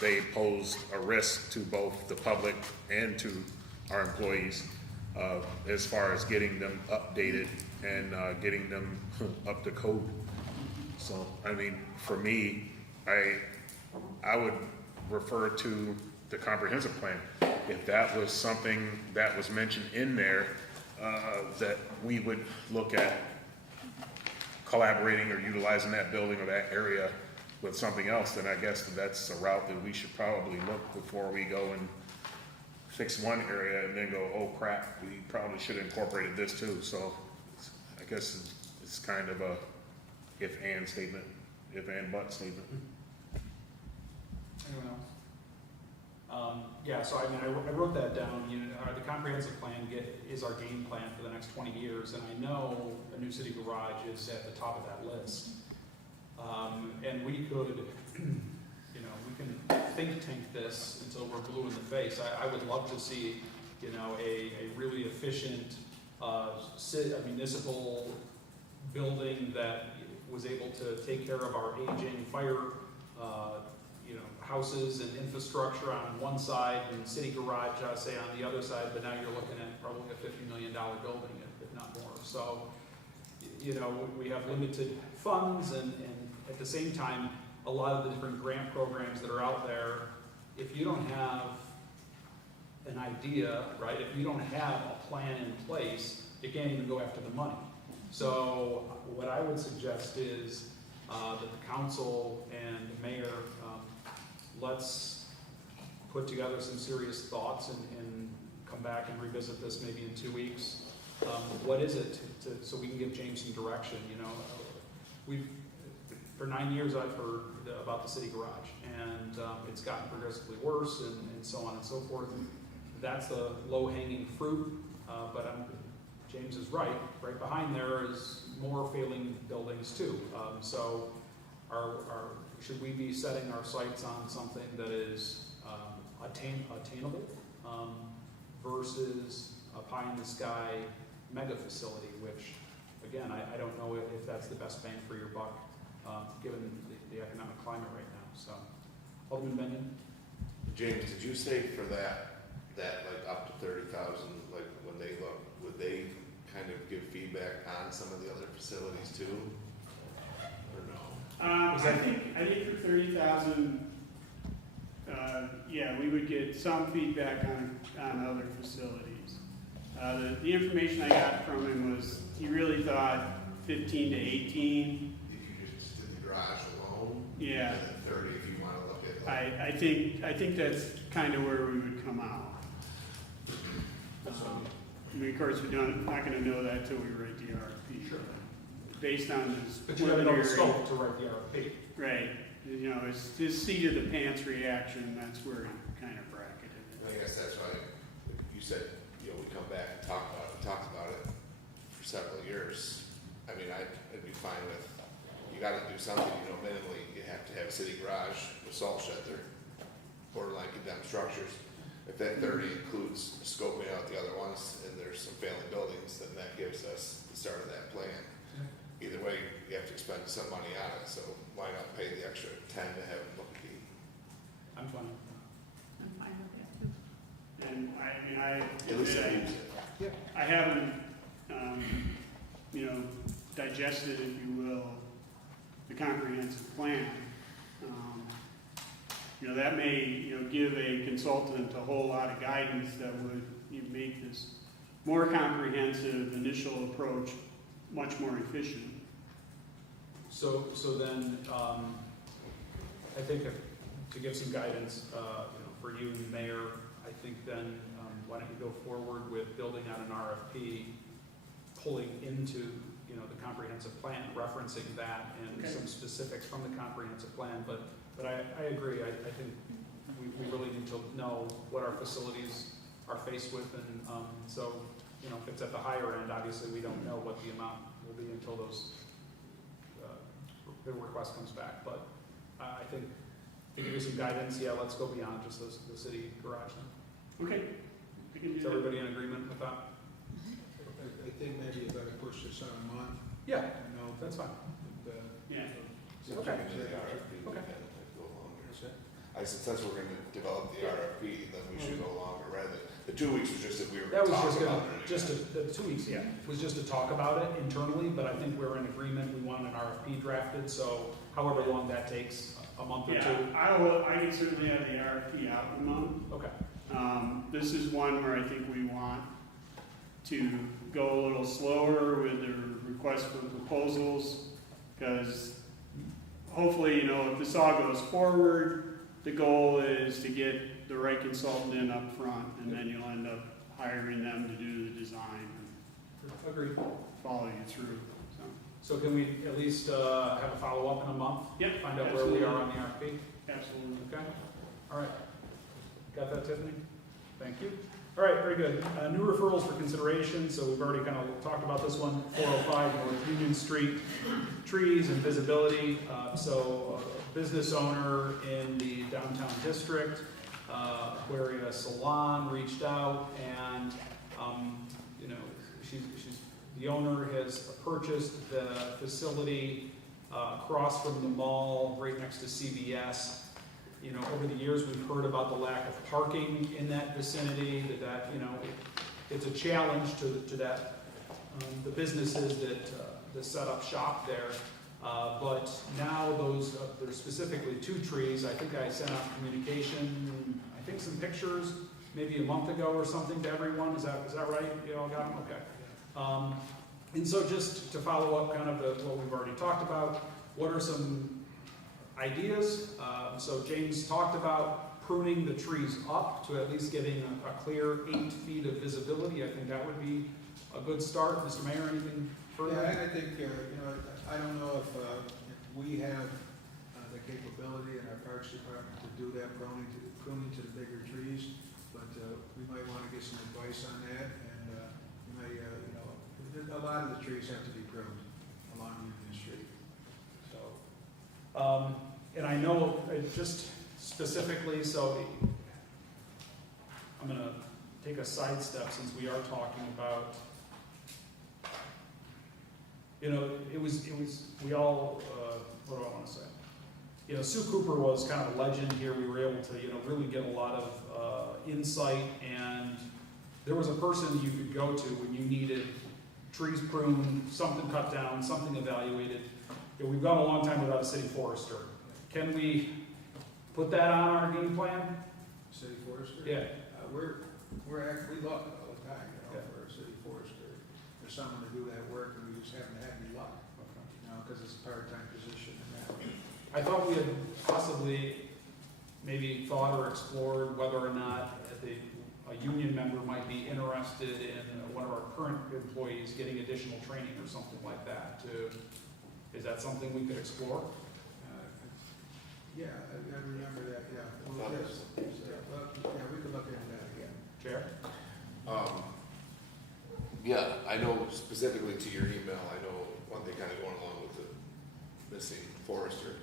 they posed a risk to both the public and to our employees as far as getting them updated and getting them up to code. So, I mean, for me, I would refer to the comprehensive plan. If that was something that was mentioned in there, that we would look at collaborating or utilizing that building or that area with something else, then I guess that's a route that we should probably look before we go and fix one area and then go, oh crap, we probably should have incorporated this too. So I guess it's kind of a if and statement, if and but statement. Anyone else? Yeah, so I mean, I wrote that down, you know, the comprehensive plan is our game plan for the next 20 years, and I know a new city garage is at the top of that list. And we could, you know, we can think tank this until we're blue in the face. I would love to see, you know, a really efficient municipal building that was able to take care of our aging fire, you know, houses and infrastructure on one side and city garage, say, on the other side, but now you're looking at probably a $50 million building, if not more. So, you know, we have limited funds, and at the same time, a lot of the different grant programs that are out there, if you don't have an idea, right, if you don't have a plan in place, you can't even go after the money. So what I would suggest is that the council and the mayor, let's put together some serious thoughts and come back and revisit this maybe in 2 weeks. What is it so we can give James some direction, you know? For 9 years I've heard about the city garage, and it's gotten progressively worse and so on and so forth. That's the low-hanging fruit, but James is right. Right behind there is more failing buildings too. So should we be setting our sights on something that is attainable versus a pie-in-the-sky mega facility, which, again, I don't know if that's the best bang for your buck, given the economic climate right now. So, Alderman Benyon? James, did you say for that like up to 30,000, like when they look, would they kind of give feedback on some of the other facilities too? Or no? I think for 30,000, yeah, we would get some feedback on other facilities. The information I got from him was he really thought 15 to 18. If you just did the garage alone? Yeah. And then 30 if you want to look at like. I think that's kind of where we would come out. I mean, of course, we're not going to know that till we write the RFP. Sure. Based on this. But you have no scope to write the RFP. Right. You know, it's his seat of the pants reaction, that's where he kind of bracketed it. I guess that's why you said, you know, we come back and talk about it. We talked about it for several years. I mean, I'd be fine with, you gotta do something, you know, minimally, you have to have a city garage with salt shed there, borderline condemned structures. If that 30 includes scoping out the other ones and there's some failing buildings, then that gives us the start of that plan. Either way, you have to expend some money on it, so why not pay the extra 10 to have them look at the. I'm fine. I'm fine with that too. And I mean, At least I use it. I haven't, you know, digested, if you will, the comprehensive plan. You know, that may, you know, give a consultant a whole lot of guidance that would make this more comprehensive initial approach much more efficient. So then, I think to give some guidance, you know, for you and the mayor, I think then, why don't you go forward with building out an RFP, pulling into, you know, the comprehensive plan, referencing that and some specifics from the comprehensive plan. But I agree. I think we really need to know what our facilities are faced with, and so, you know, if it's at the higher end, obviously we don't know what the amount will be until the request comes back. But I think to give you some guidance, yeah, let's go beyond just the city garage then. Okay. We can do Is that. everybody in agreement with that? I think maybe you better push this on a month. Yeah, I know. that's fine. Yeah. Since we're gonna do the RFP, we Okay. can go longer. What's that? I said, since we're gonna develop the RFP, then we should go longer, rather than, the 2 weeks was just if we were That gonna was talk just about gonna, it. just the 2 weeks, yeah, was just to talk about it internally, but I think we're in agreement, we want an RFP drafted, so however long that takes, a month or Yeah, two. I can certainly have the RFP out in a month. Okay, This is one where I think we want to go a little slower with the request for proposals, because hopefully, you know, if this all goes forward, the goal is to get the right consultant in up front, and then you'll end up hiring them to do the design and Agreed. follow you through, so. So can we at least have a follow-up in a month? Yep, Find out where we are on the RFP? Absolutely. Okay, all right. Got that, Tiffany? Thank you. All right, very good. New referrals for consideration, so we've already kind of talked about this one, 405 North Union Street, trees and visibility. So a business owner in the downtown district, Aquaria Salon, reached out and, you know, the owner has purchased the facility across from the mall, right next to CVS. You know, over the years, we've heard about the lack of parking in that vicinity, that you know, it's a challenge to that, the businesses that set up shop there. But now those, there's specifically 2 trees. I think I sent out communication, I think some pictures, maybe a month ago or something to everyone. Is that right? You all got them? Okay. And so just to follow up kind of what we've already talked about, what are some ideas? So James talked about pruning the trees up to at least getting a clear 8 feet of visibility. I think that would be a good start. Mr. Mayor, anything further? Yeah, I think, you know, I don't know if we have the capability in our Parks Department to do that pruning to the bigger trees, but we might want to get some advice on that, and you may, you know, a lot of the trees have to be pruned along Union Street, so. And I know just specifically, so I'm gonna take a sidestep since we are talking about, you know, it was, we all, what do I wanna say? You know, Sue Cooper was kind of a legend here. We were able to, you know, really get a lot of insight, and there was a person you could go to when you needed trees pruned, something cut down, something evaluated. You know, we've gone a long time without a city forester. Can we put that on our game plan? City forester? Yeah. We look all the time, you know, for a city forester, for someone to do that work, and we just haven't had any luck, you know, because it's a part-time position and that. I thought we had possibly maybe thought or explored whether or not a union member might be interested in one of our current employees getting additional training or something like that. Is that something we could explore? Yeah, I remember that, yeah. Well, yes, yeah, we could look into that again. Chair? Yeah, I know specifically to your email, I know one thing kind of going along with the missing forester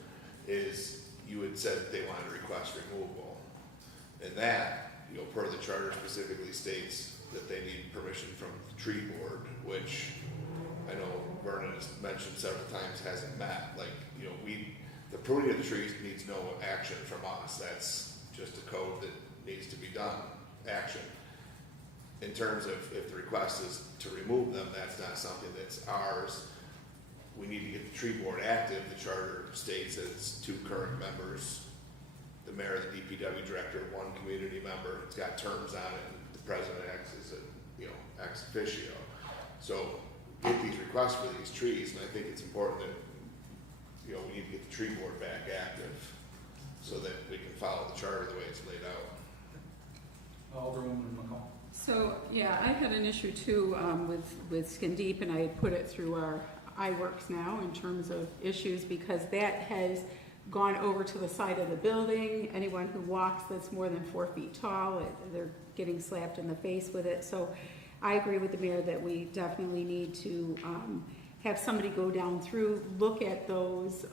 is you had said they wanted to request removal. And that, you know, per the charter specifically states that they need permission from the tree board, which I know Vernon has mentioned several times hasn't met. Like, you know, the pruning of the trees needs no action from us. That's just a code that needs to be done, action. In terms of if the request is to remove them, that's not something that's ours. We need to get the tree board active. The charter states that it's 2 current members, the mayor, the DPW director, 1 community member. It's got terms on it, and the president acts as a, you know, ex officio. So get these requests for these trees, and I think it's important that, you know, we need to get the tree board back active so that we can follow the charter the way it's laid out. Alderwoman McCall. So, yeah, I had an issue too with Skin Deep, and I had put it through our iWorks now in terms of issues, because that has gone over to the side of the building. Anyone who walks that's more than 4 feet tall, they're getting slapped in the face with it. So I agree with the mayor that we definitely need to have somebody go down through, look at those,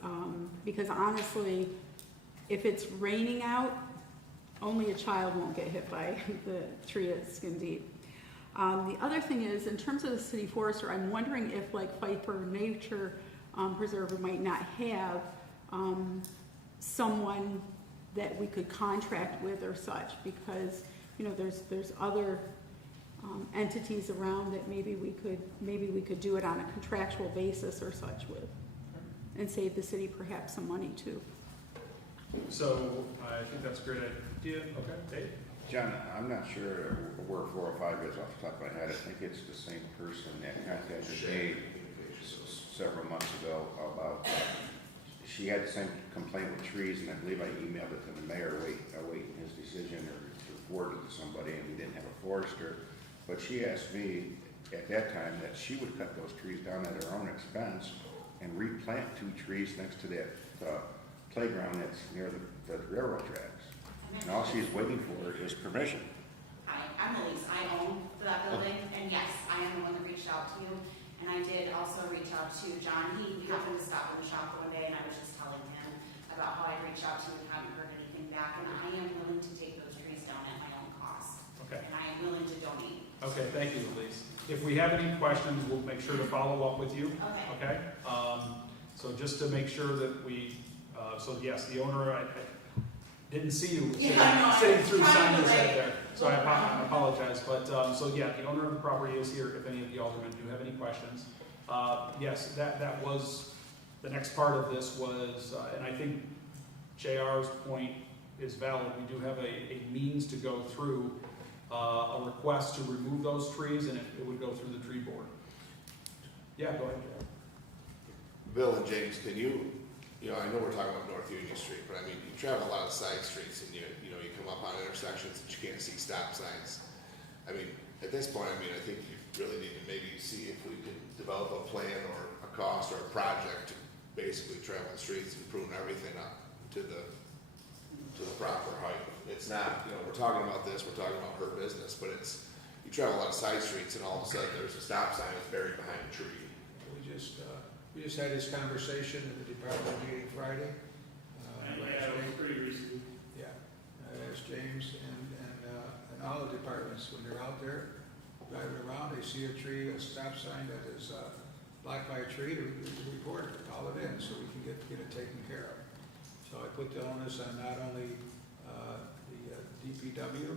because honestly, if it's raining out, only a child won't get hit by the tree at Skin Deep. The other thing is, in terms of the city forester, I'm wondering if, like, Pfeiffer Nature Preserver might not have someone that we could contract with or such, because, you know, there's other entities around that maybe we could do it on a contractual basis or such with, and save the city perhaps some money too. So I think that's a great idea. Okay, Dave? John, I'm not sure where 405 is off the top of my head. I think it's the same person that contacted me several months ago about, she had the same complaint with trees, and I believe I emailed it to the mayor, awaiting his decision or to forward it to somebody, and we didn't have a forester. But she asked me at that time that she would cut those trees down at her own expense and replant 2 trees next to that playground that's near the railroad tracks. And all she's waiting for is permission. I'm Elise, I own that building, and yes, I am the one that reached out to you. And I did also reach out to John, he happened to stop in the shop one day, and I was just telling him about how I reached out to you and hadn't heard anything back, and I am willing to take those trees down at my own cost. Okay. And I am willing to donate. Okay, thank you, Elise. If we have any questions, we'll make sure to follow up with you. Okay. Okay? So just to make sure that we, so yes, the owner, I didn't see you sitting through signing this right there. So I apologize, but, so yeah, the owner of the property is here if any of the aldermen do have any questions. Yes, that was, the next part of this was, and I think JR's point is valid, we do have a means to go through a request to remove those trees, and it would go through the tree board. Yeah, go ahead, JR. Bill and James, can you know, I know we're talking about North Union Street, but I mean, you travel a lot of side streets and you know, you come up on intersections that you can't see stop signs. I mean, at this point, I mean, I think you really need to maybe see if we could develop a plan or a cost or a project to basically travel the streets and prune everything up to the proper height. It's not, you know, we're talking about this, we're talking about her business, but it's, you travel a lot of side streets and all of a sudden there's a stop sign that's buried behind a tree. We just had this conversation at the department meeting Friday. Yeah, it was pretty recent. Yeah, I asked James and all the departments, when they're out there driving around, they see a tree, a stop sign that is blocked by a tree, to report it, call it in, so we can get it taken care of. So I put the onus on not only the DPW,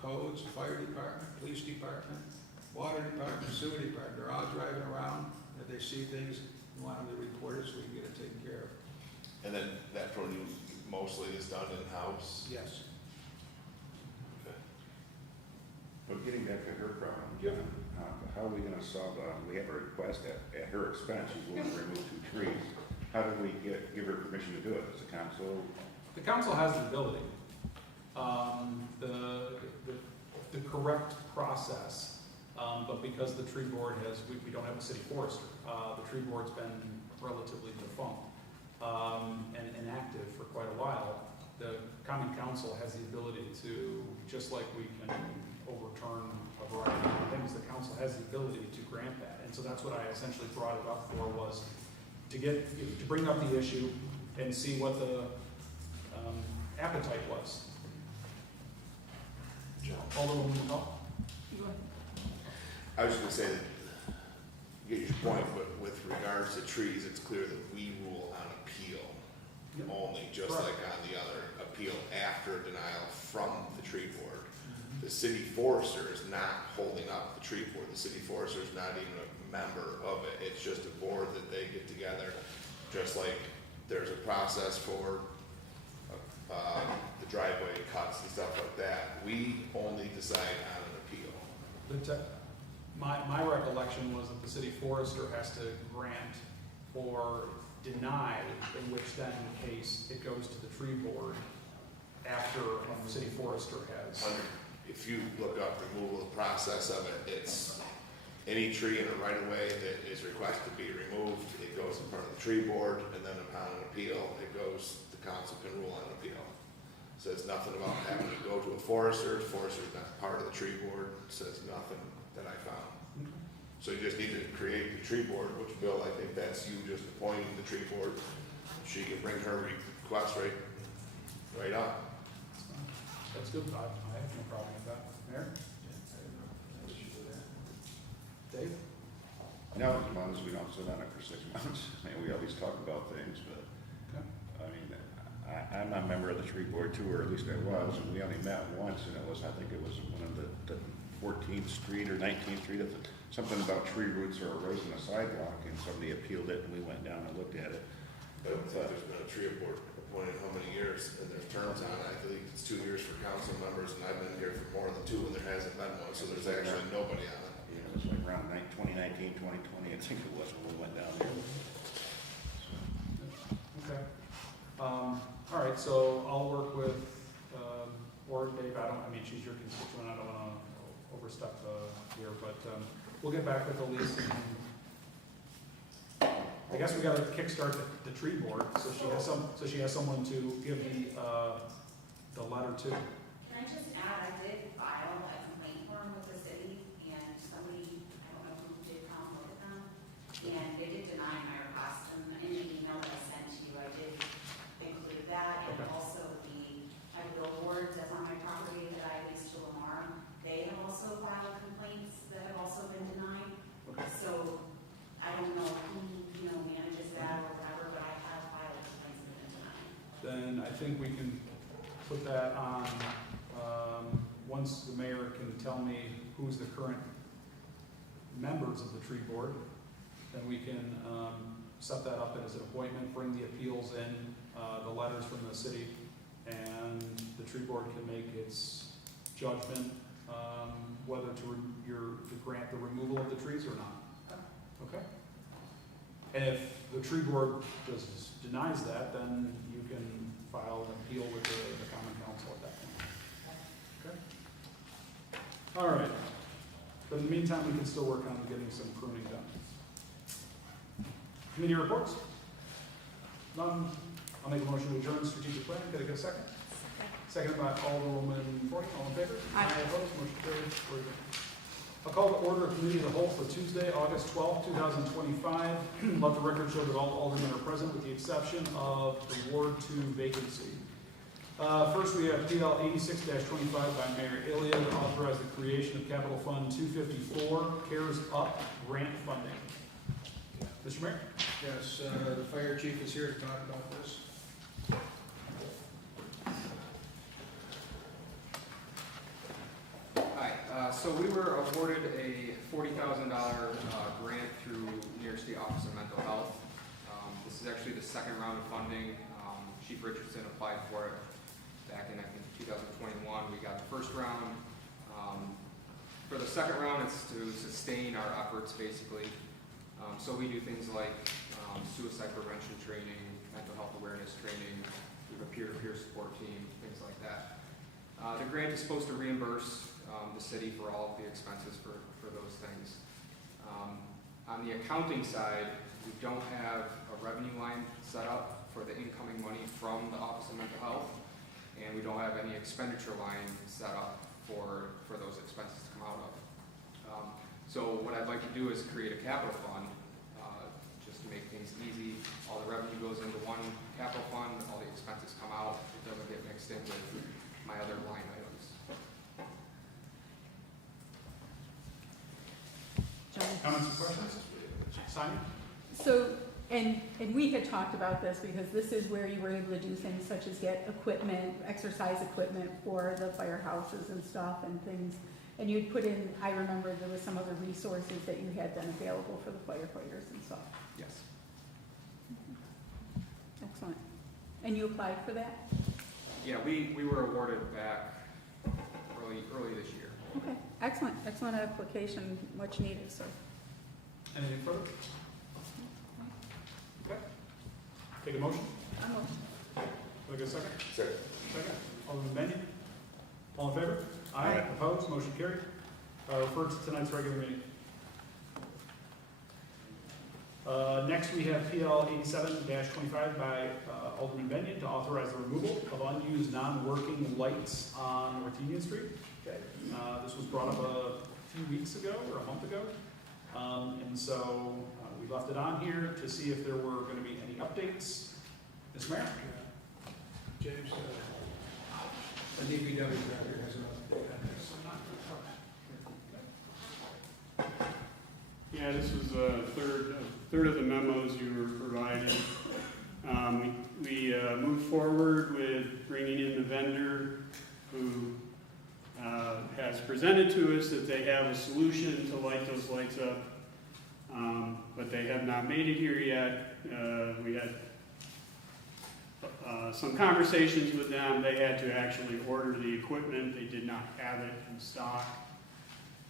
codes, fire department, police department, water department, sewer department, they're all driving around. If they see things, we want them to report it so we can get it taken care of. And then that pruning mostly is done in-house? Yes. Okay. But getting back to her problem, how are we gonna solve, we have a request at her expense, she's willing to remove 2 trees. How do we give her permission to do it? Does the council? The council has the ability. The correct process, but because the tree board we don't have a city forester, the tree board's been relatively defunct and inactive for quite a while. The common council has the ability to, just like we can overturn a variety of things, the council has the ability to grant that. And so that's what I essentially brought it up for, was to bring up the issue and see what the appetite was. Alderman, go ahead. I was just gonna say, that, get your point, but with regards to trees, it's clear that we rule on appeal Yep. only, just Correct. like on the other appeal after denial from the tree board. The city forester is not holding up the tree board. The city forester is not even a member of it. It's just a board that they get together, just like there's a process for the driveway cuts and stuff like that. We only decide on an appeal. My recollection was that the city forester has to grant or deny, in which then case it goes to the tree board after the city forester has. If you look up removal, the process of it, it's any tree in a right of way that is requested to be removed, it goes in front of the tree board, and then upon an appeal, the council can rule on appeal. Says nothing about having to go to a forester. The forester's not part of the tree board. Says nothing that I found. So you just need to create the tree board, which, Bill, I think that's you just appointing the tree board. She can bring her request right up. That's good, I have no problem with that. Mayor? Dave? No, as long as we don't sit on it for 6 months. I mean, we always talk about things, but, Okay. I mean, I'm a member of the tree board too, or at least I was, and we only met once, and I think it was one of the 14th Street or 19th Street, something about tree roots or raising a sidewalk, and somebody appealed it, and we went down and looked at it. I don't think there's been a tree board appointed how many years, and there's terms on it. I believe it's 2 years for council members, and I've been here for more than 2, and there hasn't been one, so there's actually nobody on it. You know, it was like around 2019, 2020, I think it was, when we went down there. All right, so I'll work with, or Dave, she's your constituent, I don't wanna overstep, here, but, we'll get back with Elise and I guess we gotta kickstart the tree board, so she has someone to give the letter to. Can I just add, I did file a complaint form with the city, and somebody, I don't know who did come look at them, and they did deny my request, and in the email that I sent to you, I did include that, and Okay. also my billboards that's on my property that I leased to Lamar, they have also filed complaints that have also been denied. Okay. So, I don't know who, manages that or whatever, but I have filed complaints that have been denied. Then I think we can put that on, once the mayor can tell me who's the current members of the tree board, then we can set that up as an appointment, bring the appeals in, the letters from the city, and the tree board can make its judgment whether to grant the removal of the trees or not. Okay? And if the tree board denies that, then you can file an appeal with the common council at that point. Okay? All right. But in the meantime, we can still work on getting some pruning done. Committee reports? None. I'll make a motion to adjourn strategic plan. Can I get a second? Seconded by Alderwoman Forney. All in favor? Aye. Opposed? Motion carries. We're adjourned. I'll call to order a committee of the whole for Tuesday, August 12th, 2025. Let the record show that all aldermen are present with the exception of the Ward 2 vacancy. First, we have PL 86-25 by Mayor Olean to authorize the creation of Capital Fund 254, CARES Up grant funding. Mr. Mayor? Yes, the fire chief is here to talk about this. Hi, so we were awarded a $40,000 grant through New York State Office of Mental Health. This is actually the second round of funding. Chief Richardson applied for it back in, I think, 2021. We got the first round. For the second round, it's to sustain our efforts, basically. So we do things like suicide prevention training, mental health awareness training. We have a peer-to-peer support team, things like that. The grant is supposed to reimburse the city for all of the expenses for those things. On the accounting side, we don't have a revenue line set up for the incoming money from the Office of Mental Health, and we don't have any expenditure line set up for those expenses to come out of. So what I'd like to do is create a capital fund, just to make things easy. All the revenue goes into one capital fund, all the expenses come out, it doesn't get mixed in with my other line items. John? Comments or questions? Simon? So, and we had talked about this because this is where you were able to do things such as get equipment, exercise equipment for the firehouses and stuff and things. And you'd put in, I remember there was some other resources that you had then available for the firefighters and stuff. Yes. Excellent. And you applied for that? Yeah, we were awarded back early this year. Okay, excellent, excellent application, much needed, sir. Anything further? Okay. Take a motion. I'm okay. Look a second. Second. Second. Alderman Benyon? All in favor? Aye. Opposed? Motion carried. Refer to tonight's regular meeting. Next, we have PL 87-25 by Alderman Benyon to authorize the removal of unused non-working lights on North Union Street. Okay. This was brought up a few weeks ago or a month ago. And so we left it on here to see if there were going to be any updates. Mr. Mayor? James, the DPW director has an update on this. Yeah, this was a third of the memos you were provided. We moved forward with bringing in the vendor who has presented to us that they have a solution to light those lights up, but they have not made it here yet. We had some conversations with them. They had to actually order the equipment. They did not have it in stock.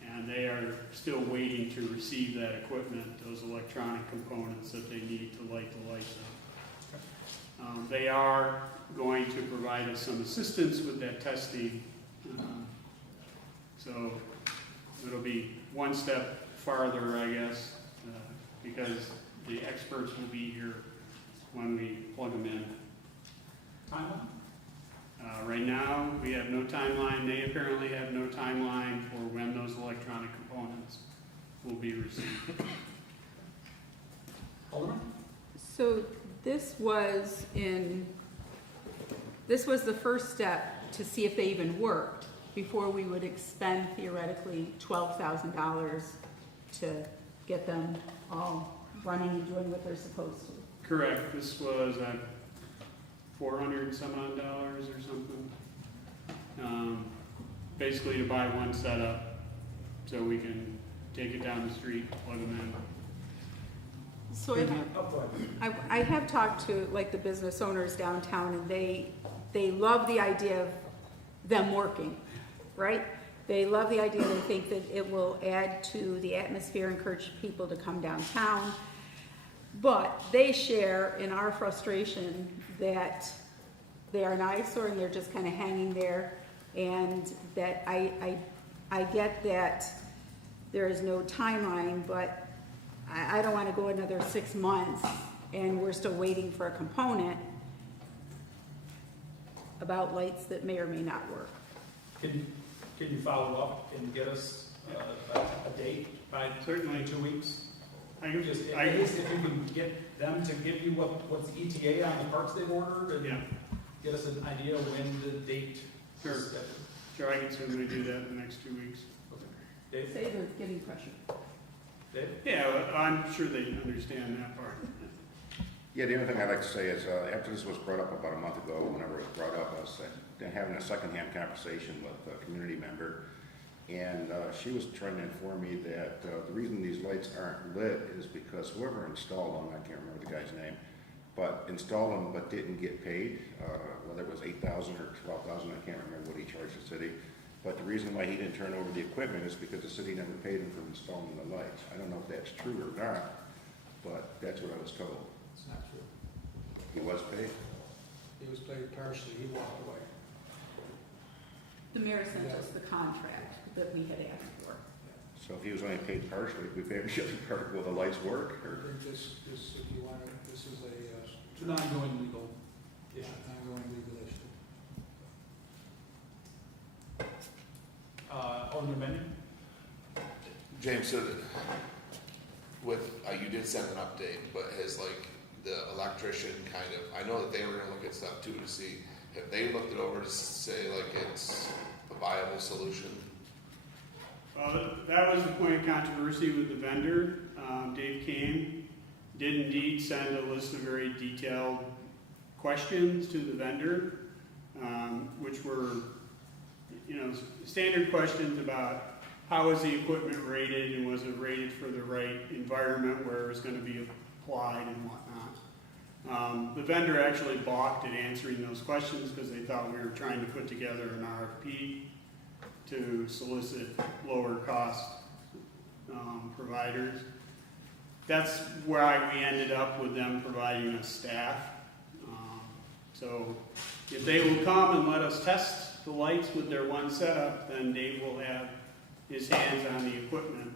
And they are still waiting to receive that equipment, those electronic components that they need to light the lights up. They are going to provide us some assistance with that testing. So it'll be one step farther, I guess, because the experts will be here when we plug them in. Timeline? Right now, we have no timeline. They apparently have no timeline for when those electronic components will be received. Alderman? So this was the first step to see if they even worked before we would expend theoretically $12,000 to get them all running and doing what they're supposed to. Correct. This was $400 some odd dollars or something. Basically to buy one setup so we can take it down the street, plug them in. So Oh, go ahead. I have talked to like the business owners downtown, and they love the idea of them working, right? They love the idea. They think that it will add to the atmosphere, encourage people to come downtown. But they share in our frustration that they are an eyesore and they're just kind of hanging there, and that I get that there is no timeline, but I don't want to go another 6 months and we're still waiting for a component about lights that may or may not work. Can you follow up and get us a date by Certainly. 2 weeks? I can Just, I at least if you can get them to give you what's the ETA on the parts they've ordered, and Yeah. get us an idea when the date Sure. is scheduled. Sure, I can certainly do that in the next 2 weeks. Okay. Dave? Say they're getting pressure. Dave? Yeah, well, I'm sure they understand that part. Yeah, the other thing I'd like to say is, after this was brought up about a month ago, whenever it was brought up, I was having a secondhand conversation with a community member, and she was trying to inform me that the reason these lights aren't lit is because whoever installed them, I can't remember the guy's name, but installed them but didn't get paid, whether it was $8,000 or $12,000, I can't remember what he charged the city. But the reason why he didn't turn over the equipment is because the city never paid him for installing the lights. I don't know if that's true or not, but that's what I was told. It's not true. He was paid. He was paid partially, he walked away. The mayor sent us the contract that we had asked for. So if he was only paid partially, we paid him the other part, will the lights work? I Or think this, if you want to, this is It's an ongoing legal issue. ongoing legal issue. Alderman Benyon? James, so you did send an update, but has like the electrician kind of, I know that they were gonna look at stuff too to see, have they looked it over to say like it's a viable solution? That was the point of controversy with the vendor. Dave Kane did indeed send a list of very detailed questions to the vendor, which were, standard questions about how was the equipment rated and was it rated for the right environment where it was going to be applied and whatnot. The vendor actually balked at answering those questions because they thought we were trying to put together an RFP to solicit lower cost providers. That's why we ended up with them providing us staff. So if they will come and let us test the lights with their one setup, then Dave will have his hands on the equipment,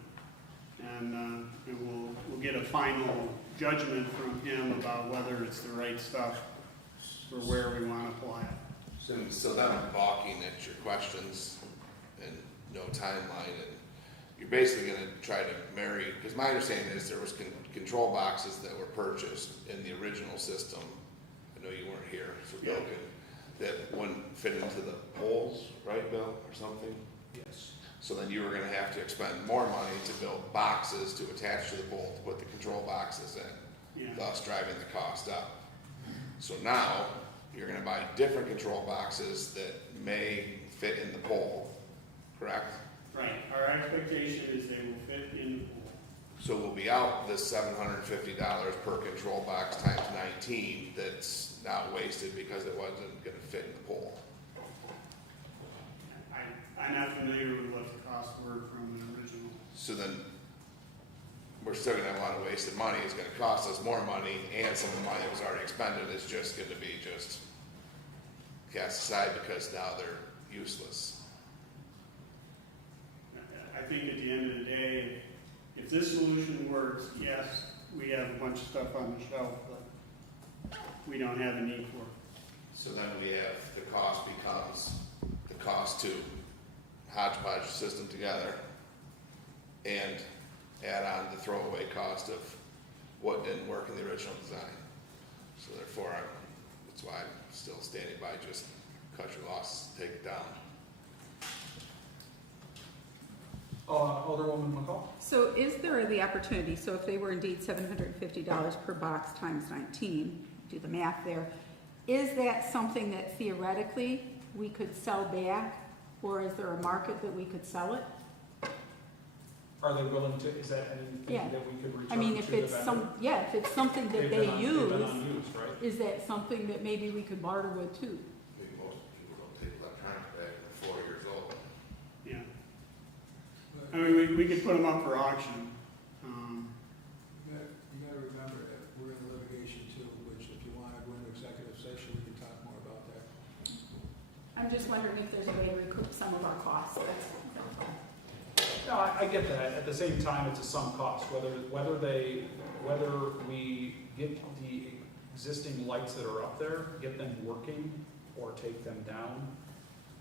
and we'll get a final judgment from him about whether it's the right stuff for where we want to apply it. So them balking at your questions and no timeline, and you're basically gonna try to marry, because my understanding is there was control boxes that were purchased in the original system. I know you weren't here, so Bill Yeah. that wouldn't fit into the poles, right, Bill, or something? Yes. So then you were gonna have to expend more money to build boxes to attach to the pole to put the control boxes in, Yeah. thus driving the cost up. So now, you're gonna buy different control boxes that may fit in the pole, correct? Right. Our expectation is they will fit in the pool. So we'll be out this $750 per control box times 19 that's now wasted because it wasn't gonna fit in the pole. I'm not familiar with what the costs were from the original. So then, we're still gonna have a lot of wasted money. It's gonna cost us more money, and some of the money that was already expended is just gonna be just cast aside because now they're useless. I think at the end of the day, if this solution works, yes, we have a bunch of stuff on the shelf, but we don't have a need for it. So then we have, the cost becomes the cost to hodgepodge the system together and add on the throwaway cost of what didn't work in the original design. So therefore, that's why I'm still standing by, just cut your losses, take it down. Alderwoman McCall? So is there the opportunity, so if they were indeed $750 per box times 19, do the math there, is that something that theoretically we could sell back, or is there a market that we could sell it? Are they willing to, is that anything Yeah. that we could return I mean, to if the it's vendor? if it's something that They've they been use, unused, right? is that something that maybe we could barter with too? I think most people don't take electronics back when they're 4 years old. Yeah. I mean, we could put them up for auction. You gotta remember that we're in litigation too, which if you wanna go into executive session, we can talk more about that. I'm just wondering if there's a way to recoup some of our costs, that's all. No, I get that. At the same time, it's a sunk cost, whether we get the existing lights that are up there, get them working, or take them down.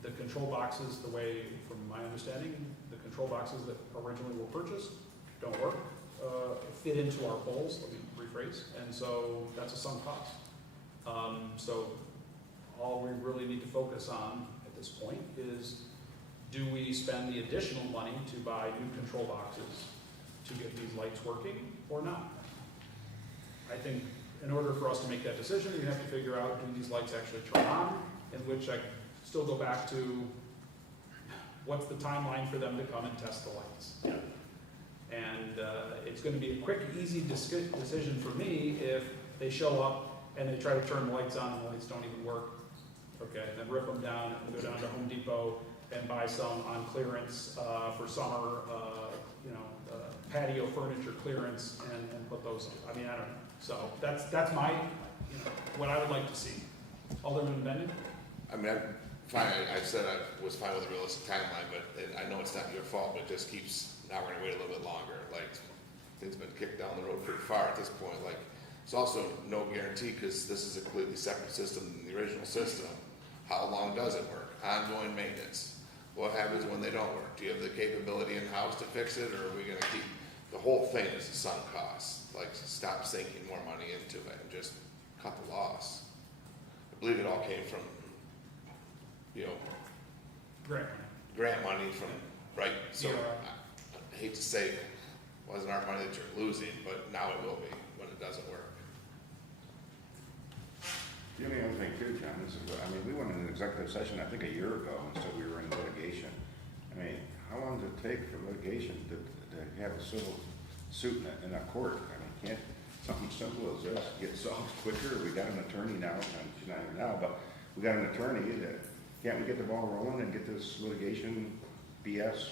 The control boxes, the way, from my understanding, the control boxes that originally were purchased don't work, fit into our poles, let me rephrase, and so that's a sunk cost. So all we really need to focus on at this point is, do we spend the additional money to buy new control boxes to get these lights working or not? I think in order for us to make that decision, we have to figure out, do these lights actually turn on? In which I still go back to, what's the timeline for them to come and test the lights? And it's gonna be a quick, easy decision for me if they show up and they try to turn the lights on and the lights don't even work. Okay, then rip them down and go down to Home Depot and buy some on clearance for summer, patio furniture clearance and put those in. I mean, I don't know. So that's my, what I would like to see. Alderman Bennett? I mean, I'm fine, I said I was fine with a realistic timeline, but I know it's not your fault, but it just keeps, now we're gonna wait a little bit longer. Like, things been kicked down the road pretty far at this point. Like, it's also no guarantee, because this is a completely separate system than the original system. How long does it work? Ongoing maintenance. What happens when they don't work? Do you have the capability in-house to fix it, or are we gonna keep, the whole thing is a sunk cost. Like, stop sinking more money into it and just cut the loss. I believe it all came from, grant money from, right? So, I hate to say, it wasn't our money that you're losing, but now it will be when it doesn't work. The only other thing too, John, is, we went in an executive session, I think a year ago, and said we were in litigation. I mean, how long does it take for litigation to have a civil suit in a court? I mean, can't something simple as this get solved quicker? We got an attorney now, and she's not here now, but we got an attorney that, can't we get the ball rolling and get this litigation BS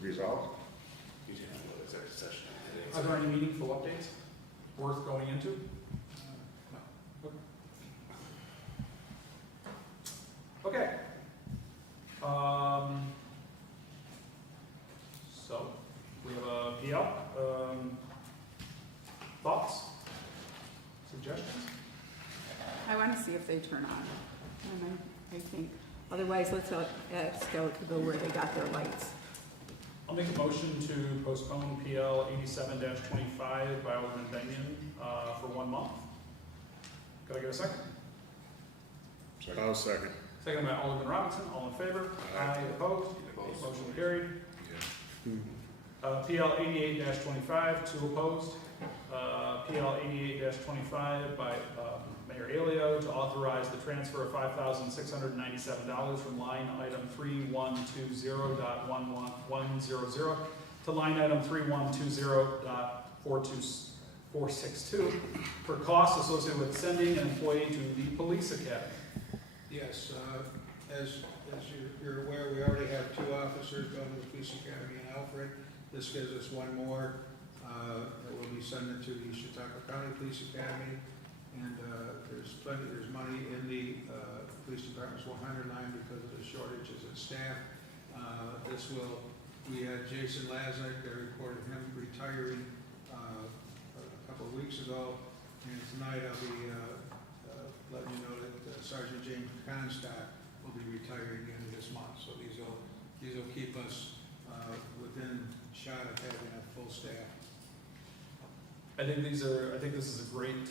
resolved? You didn't have no executive session. Are there any meaningful updates worth going into? Okay. So, we have a PL. Thoughts? Suggestions? I want to see if they turn on. And I think, otherwise, let's ask Scout to go where they got their lights. I'll make a motion to postpone PL 87-25 by Alderman Benyon for 1 month. Could I get a second? I'll second. Second by Alderman Robinson. All in favor? Aye. Opposed? Motion carried. PL 88-25, 2 opposed. PL 88-25 by Mayor Alio to authorize the transfer of $5,697 from line item 3120.11100 to line item 3120.462 for costs associated with sending an employee to the police academy. Yes, as you're aware, we already have 2 officers going to the police academy in Alfred. This gives us 1 more. that we'll be sending to the Chautauqua County Police Academy. And there's money in the police department's 100 line because of the shortages in staff. We had Jason Laznik, they reported him retiring a couple of weeks ago. And tonight I'll be letting you know that Sergeant James Constock will be retiring the end of this month. So these will keep us within shot of having a full staff. I think this is a great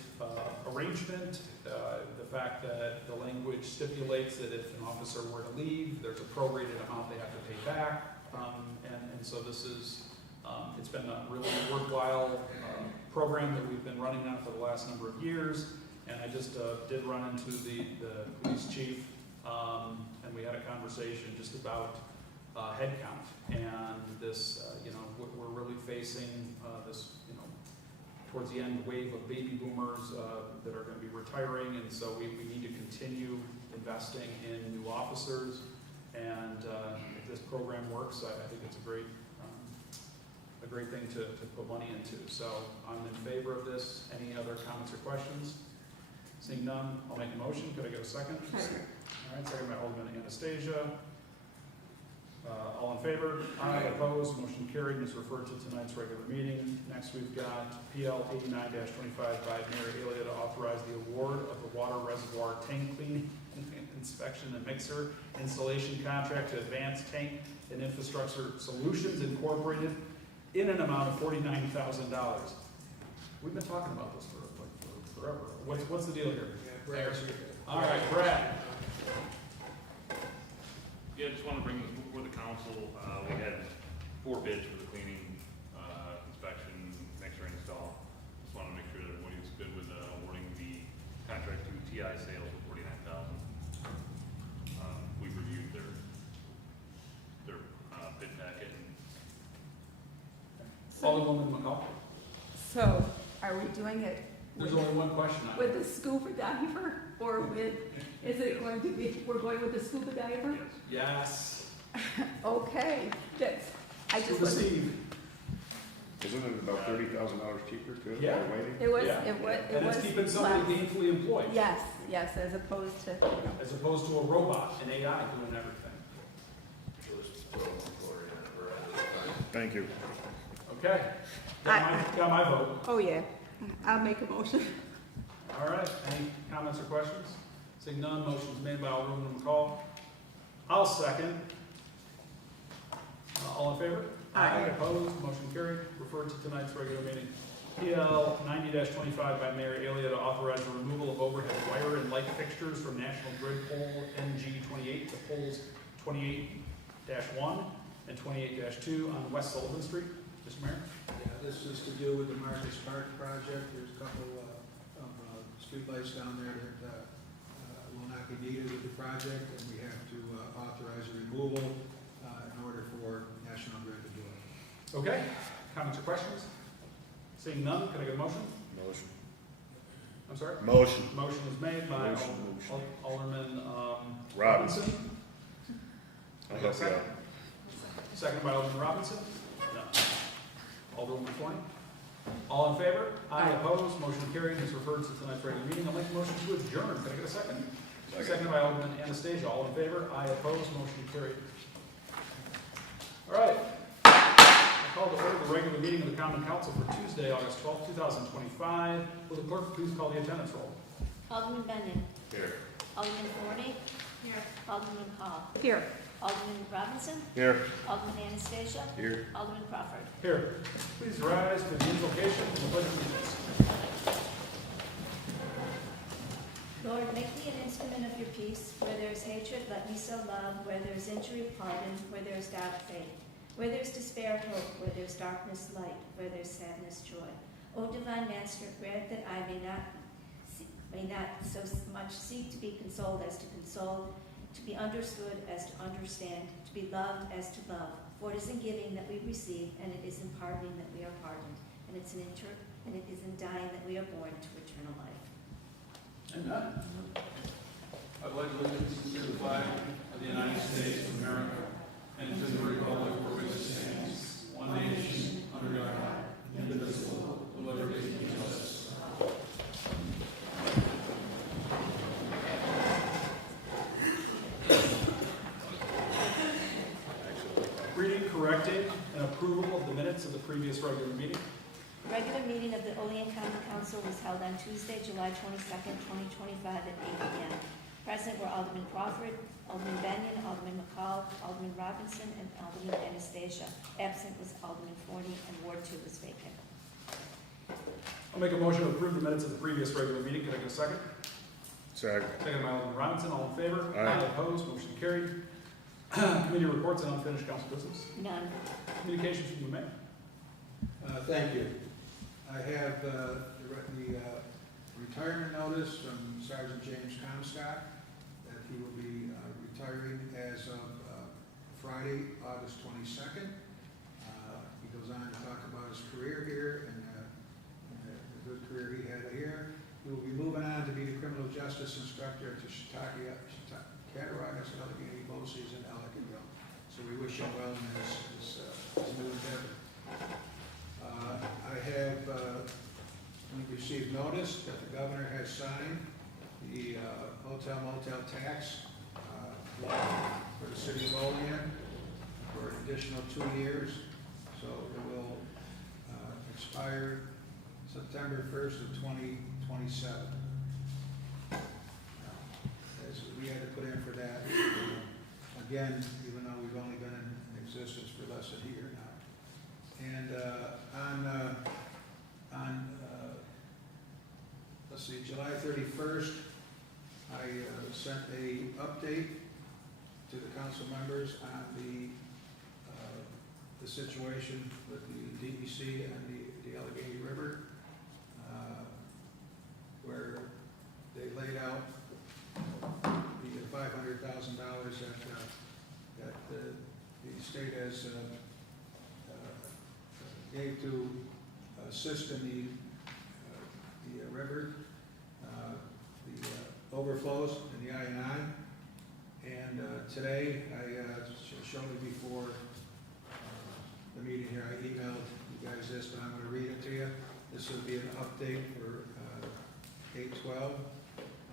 arrangement. The fact that the language stipulates that if an officer were to leave, there's a prorated amount they have to pay back. And so this is, it's been a really worthwhile program that we've been running on for the last number of years. And I just did run into the police chief, and we had a conversation just about headcount. And this, we're really facing this, towards the end wave of baby boomers that are going to be retiring, and so we need to continue investing in new officers. And if this program works, I think it's a great thing to put money into. So I'm in favor of this. Any other comments or questions? Seeing none, I'll make a motion. Could I get a second? Second. All right, second by Alderman Anastasia. All in favor? Aye. Opposed? Motion carried and is referred to tonight's regular meeting. Next, we've got PL 89-25 by Mayor Elia to authorize the award of the water reservoir tank cleaning inspection and mixer installation contract to Advanced Tank and Infrastructure Solutions Incorporated in an amount of $49,000. We've been talking about this for forever. What's the deal here? Yeah, Brad's here. All right, Brad. Yeah, just want to bring this before the council. We had 4 bids for the cleaning, inspection, mixer install. Just want to make sure that everybody's good with awarding the contract to TI Sales for $49,000. We've reviewed their bid packet. Alderwoman McCall. So, are we doing it There's only one question on it. with the scuba diver, or with, is it going to be, we're going with the scuba diver? Yes. Okay, that's, I just Scuba wasn't, Steve. Isn't it about $30,000 cheaper too? Yeah. By waiting? it was, Yeah. it was. And it's keeping somebody less. gainfully employed. Yes, as opposed to, As opposed to a robot, an AI doing everything. Thank you. Okay. Got my vote. oh yeah, I'll make a motion. All right. Any comments or questions? Seeing none, motion's made by Alderwoman McCall. I'll second. All in favor? Aye. Opposed? Motion carried. Referred to tonight's regular meeting. PL 90-25 by Mayor Elia to authorize the removal of overhead wire and light fixtures from National Grid pole NG28 to poles 28-1 and 28-2 on West Sullivan Street. Mr. Mayor? Yeah, this is to do with the Marcus Park project. There's a couple of streetlights down there that will not be needed with the project, and we have to authorize a removal in order for National Grid to do it. Okay. Comments or questions? Seeing none, can I get a motion? Motion. I'm sorry? Motion. Motion is made by Motion. Alderman Robinson. Can I get a second? Second by Alderman Robinson? No. Alderwoman Flynn? All in favor? Aye. Opposed? Motion carried and is referred to tonight's regular meeting. I'll make a motion to adjourn. Can I get a second? Second by Alderman Anastasia. All in favor? Aye. Opposed? Motion carried. All right. I call to order the regular meeting of the Common Council for Tuesday, August 12th, 2025. Will the clerk please call the attendance roll? Alderman Benyon. Here. Alderman Forney. Here. Alderman Hall. Here. Alderman Robinson. Here. Alderman Anastasia. Here. Alderman Crawford. Here. Please rise for the invocation and the pledge of allegiance. Lord, make me an instrument of your peace. Where there is hatred, let me sow love. Where there is injury, pardon. Where there is doubt, faith. Where there is despair, hope. Where there is darkness, light. Where there is sadness, joy. O divine Master, grant that I may not so much seek to be consoled as to console, to be understood as to understand, to be loved as to love. For it is in giving that we receive, and it is in pardoning that we are pardoned, and it is in dying that we are born to eternal life. Amen. I pledge allegiance to the flag of the United States of America and to the republic for which it stands, one nation, under God, indivisible, Rec Dave, and approval of the minutes of the previous regular meeting. Regular meeting of the Olean County Council was held on Tuesday, July 22nd, 2025 at 8 p.m. Present were Alderman Crawford, Alderman Benyon, Alderman McCall, Alderman Robinson, and Alderman Anastasia. Absent was Alderman Forney, and Ward 2 was vacant. I'll make a motion to approve the minutes of the previous regular meeting. Can I get a second? Second. Second by Alderman Robinson. All in favor? Aye. Opposed? Motion carried. Committee reports and unfinished council business. None. Communications from the mayor. Thank you. I have the retirement notice from Sergeant James Comstock that he will be retiring as of Friday, August 22nd. He goes on to talk about his career here and the good career he had here. He will be moving on to be the criminal justice instructor at the Cattaraugus, Allegheny, BOCES, and Ellicottville. So we wish him well in his new endeavor. I have received notice that the governor has signed the hotel motel tax law for the city of Olean for an additional 2 years. So it will expire September 1st of 2027. As we had to put in for that, again, even though we've only been in existence for less than a year now. And let's see, July 31st, I sent a update to the council members on the situation with the DEC and the Allegheny River, where they laid out the $500,000 that the state has gave to assist in the river, the overflows in the I&I. And today, I showed it before the meeting here, I emailed you guys this, but I'm going to read it to you. This will be an update for 8/12.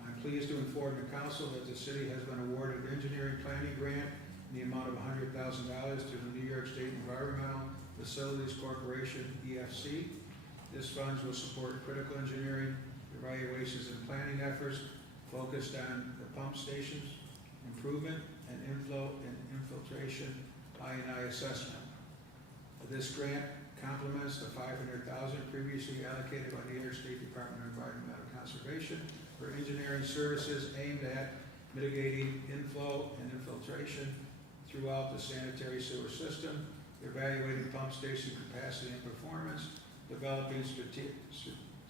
I'm pleased to inform the council that the city has been awarded an engineering planning grant in the amount of $100,000 to the New York State Environmental Facilities Corporation, EFC. This funds will support critical engineering, evaluations, and planning efforts focused on the pump stations, improvement, and inflow and infiltration I&I assessment. This grant complements the $500,000 previously allocated by the New York State Department of Environmental Conservation for engineering services aimed at mitigating inflow and infiltration throughout the sanitary sewer system, evaluating pump station capacity and performance, developing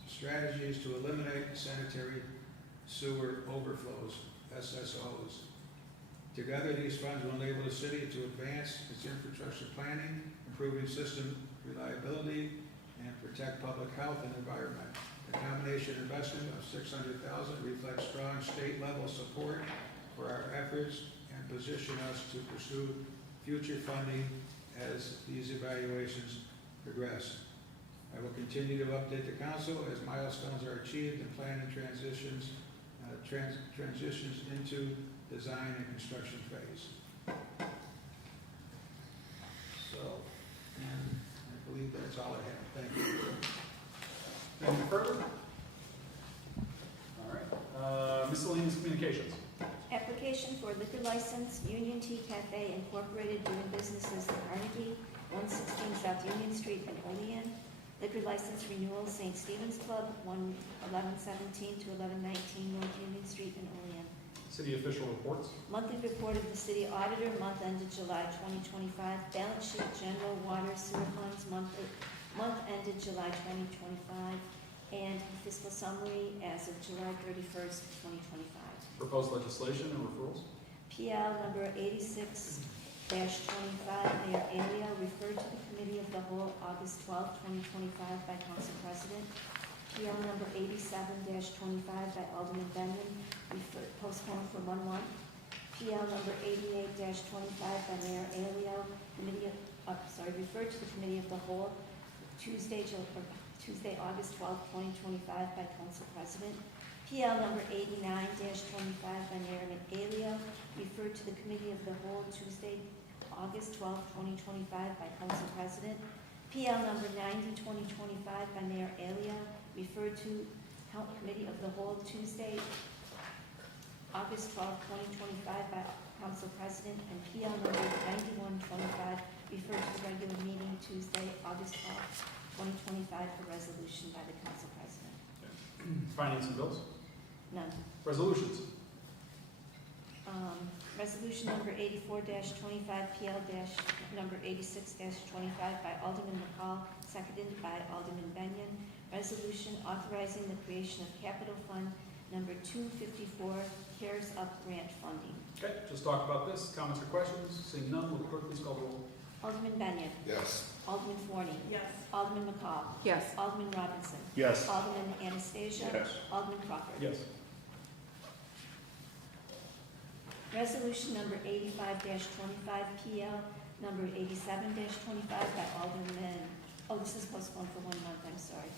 strategies to eliminate sanitary sewer overflows, SSOs. Together, these funds will enable the city to advance its infrastructure planning, improving system reliability, and protect public health and environment. The combination investment of $600,000 reflects strong state-level support for our efforts and position us to pursue future funding as these evaluations progress. I will continue to update the council as milestones are achieved and plan and transitions into design and construction phase. So, and I believe that's all I have. Thank you. Anything further? All right. Miscellaneous communications. Application for liquor license, Union Tea Cafe Incorporated, doing business as the Carnegie, 116 South Union Street in Olean. Liquor license renewal, St. Stephen's Club, 1117 to 1119 North Union Street in Olean. City official reports. Monthly report of the city auditor, month ended July 2025. Balance sheet, general water sewer funds, month ended July 2025. And fiscal summary as of July 31st, 2025. Proposed legislation and referrals. PL number 86-25, Mayor Alio, referred to the Committee of the Whole August 12, 2025 by Council President. PL number 87-25 by Alderman Benyon, postponed for 1 month. PL number 88-25 by Mayor Alio, referred to the Committee of the Whole Tuesday, August 12, 2025 by Council President. PL number 89-25 by Mayor Alio, referred to the Committee of the Whole Tuesday, August 12, 2025 by Council President. PL number 90-2025 by Mayor Olean, referred to Health Committee of the Whole Tuesday, August 12, 2025 by Council President, and PL number 91-25 referred to the regular meeting Tuesday, August 12, 2025 for resolution by the Council President. Finance and bills? None. Resolutions? Resolution number 84-25, PL number 86-25 by Alderman McCall, seconded by Alderman Benyon. Resolution authorizing the creation of Capital Fund number 254, CARES Up grant funding. Okay, just talk about this. Comments or questions? Seeing none, will the clerk please call the roll? Alderman Benyon. Yes. Alderman Forney. Yes. Alderman McCall. Yes. Alderman Robinson. Yes. Alderman Anastasia. Yes. Alderman Crawford. Yes. Resolution number 85-25, PL number 87-25 by Alderman, this is postponed for 1 month, I'm sorry.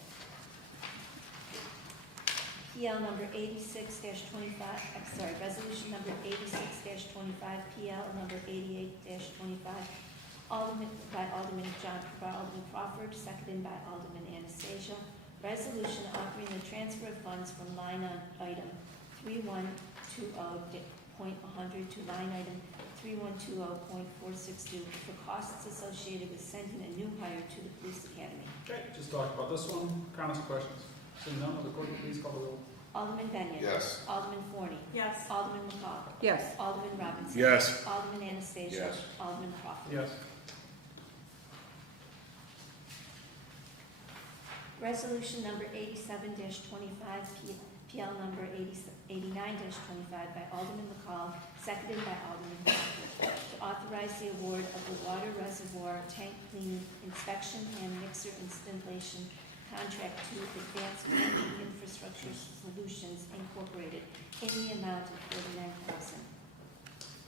PL number 86-25, resolution number 86-25, PL number 88-25, by Alderman Crawford, seconded by Alderman Anastasia. Resolution offering the transfer of funds from line item 3120.100 to line item 3120.462 for costs associated with sending a new hire to the police academy. Okay, just talk about this one. Comments or questions? Seeing none, will the clerk please call the roll? Alderman Benyon. Yes. Alderman Forney. Yes. Alderman McCall. Yes. Alderman Robinson. Yes. Alderman Anastasia. Yes. Alderman Crawford. Yes. Resolution number 87-25, PL number 89-25 by Alderman McCall, seconded by Alderman Crawford, to authorize the award of the water reservoir tank cleaning inspection and mixer installation contract to Advanced Pumping Infrastructure Solutions Incorporated in the amount of $49,000.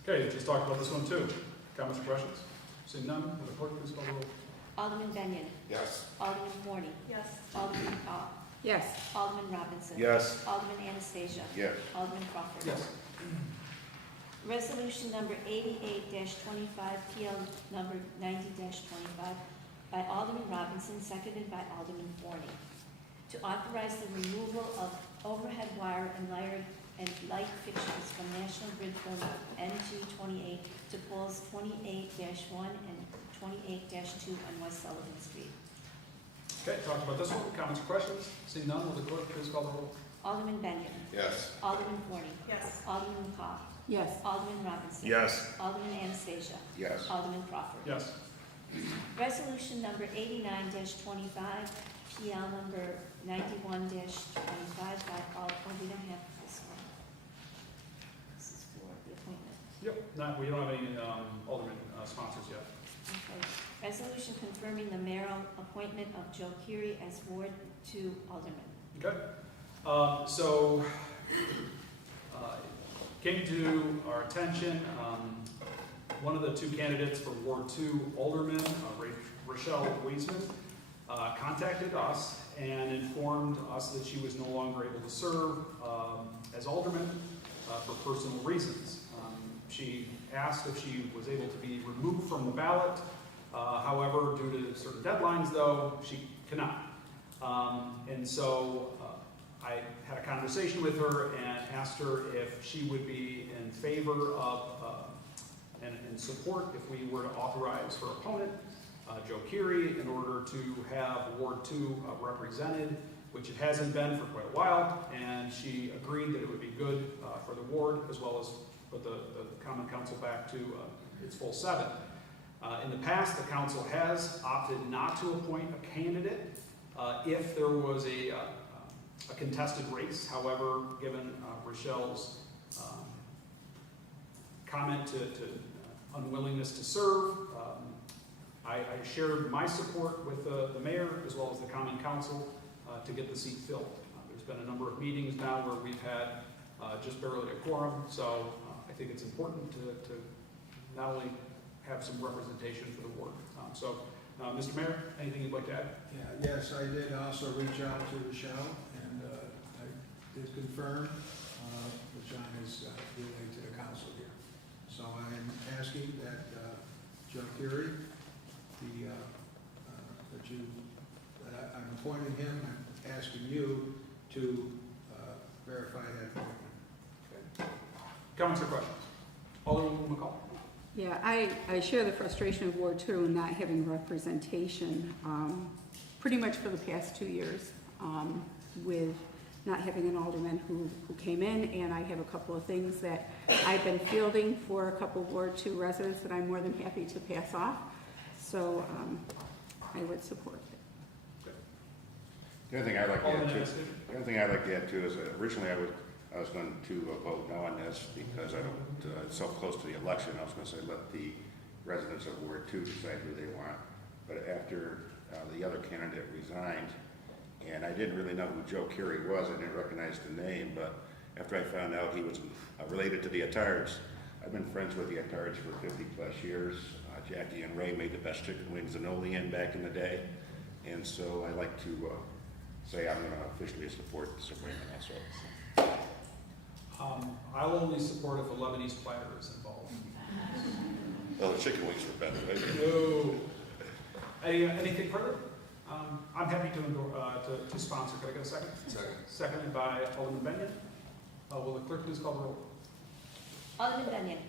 Okay, just talk about this one too. Comments or questions? Seeing none, will the clerk please call the roll? Alderman Benyon. Yes. Alderman Forney. Yes. Alderman McCall. Yes. Alderman Robinson. Yes. Alderman Anastasia. Yes. Alderman Crawford. Yes. Resolution number 88-25, PL number 90-25 by Alderman Robinson, seconded by Alderman Forney, to authorize the removal of overhead wire and light fixtures from National Grid Pole NG28 to poles 28-1 and 28-2 on West Sullivan Street. Okay, talk about this one. Comments or questions? Seeing none, will the clerk please call the roll? Alderman Benyon. Yes. Alderman Forney. Yes. Alderman McCall. Yes. Alderman Robinson. Yes. Alderman Anastasia. Yes. Alderman Crawford. Yes. Resolution number 89-25, PL number 91-25 by we don't have this one. This is for the appointment. Yep, we don't have any alderman sponsors yet. Okay. Resolution confirming the mayoral appointment of Joe Curie as Ward 2 Alderman. Okay. Came to our attention, one of the two candidates for Ward 2 Alderman, Rochelle Wiesman, contacted us and informed us that she was no longer able to serve as Alderman for personal reasons. She asked if she was able to be removed from the ballot. However, due to certain deadlines, though, she cannot. And so I had a conversation with her and asked her if she would be in favor of and support if we were to authorize her opponent, Joe Curie, in order to have Ward 2 represented, which it hasn't been for quite a while, and she agreed that it would be good for the ward as well as put the Common Council back to its full 7. In the past, the council has opted not to appoint a candidate if there was a contested race. However, given Rochelle's comment to unwillingness to serve, I shared my support with the mayor as well as the Common Council to get the seat filled. There's been a number of meetings now where we've had just barely a quorum, so I think it's important to not only have some representation for the ward. Mr. Mayor, anything you'd like to add? Yeah, yes, I did also reach out to Rochelle, and I did confirm what John has relayed to the council here. So I'm asking that Joe Curie, I'm appointing him, I'm asking you to verify that appointment. Comments or questions? Alderwoman McCall? Yeah, I share the frustration of Ward 2 and not having representation, pretty much for the past 2 years, with not having an alderman who came in, and I have a couple of things that I've been fielding for a couple of Ward 2 residents that I'm more than happy to pass off. So I would support it. The other thing I'd like to Alderman add Ennis. too, the other thing I'd like to add too is originally I was going to vote no on this because I don't, it's so close to the election, I was going to say let the residents of Ward 2 decide who they want. But after the other candidate resigned, and I didn't really know who Joe Curie was, I didn't recognize the name, but after I found out he was related to the Attards, I've been friends with the Attards for 50 plus years. Jackie and Ray made the best chicken wings in Olean back in the day, and so I like to say I'm going to officially support this appointment also. I'll only support if a Lebanese platter is involved. Oh, the chicken wings were better, right? No. Anything further? I'm happy to sponsor. Could I get a second? Second. Seconded by Alderman Benyon. Will the clerk please call the roll? Alderman Benyon.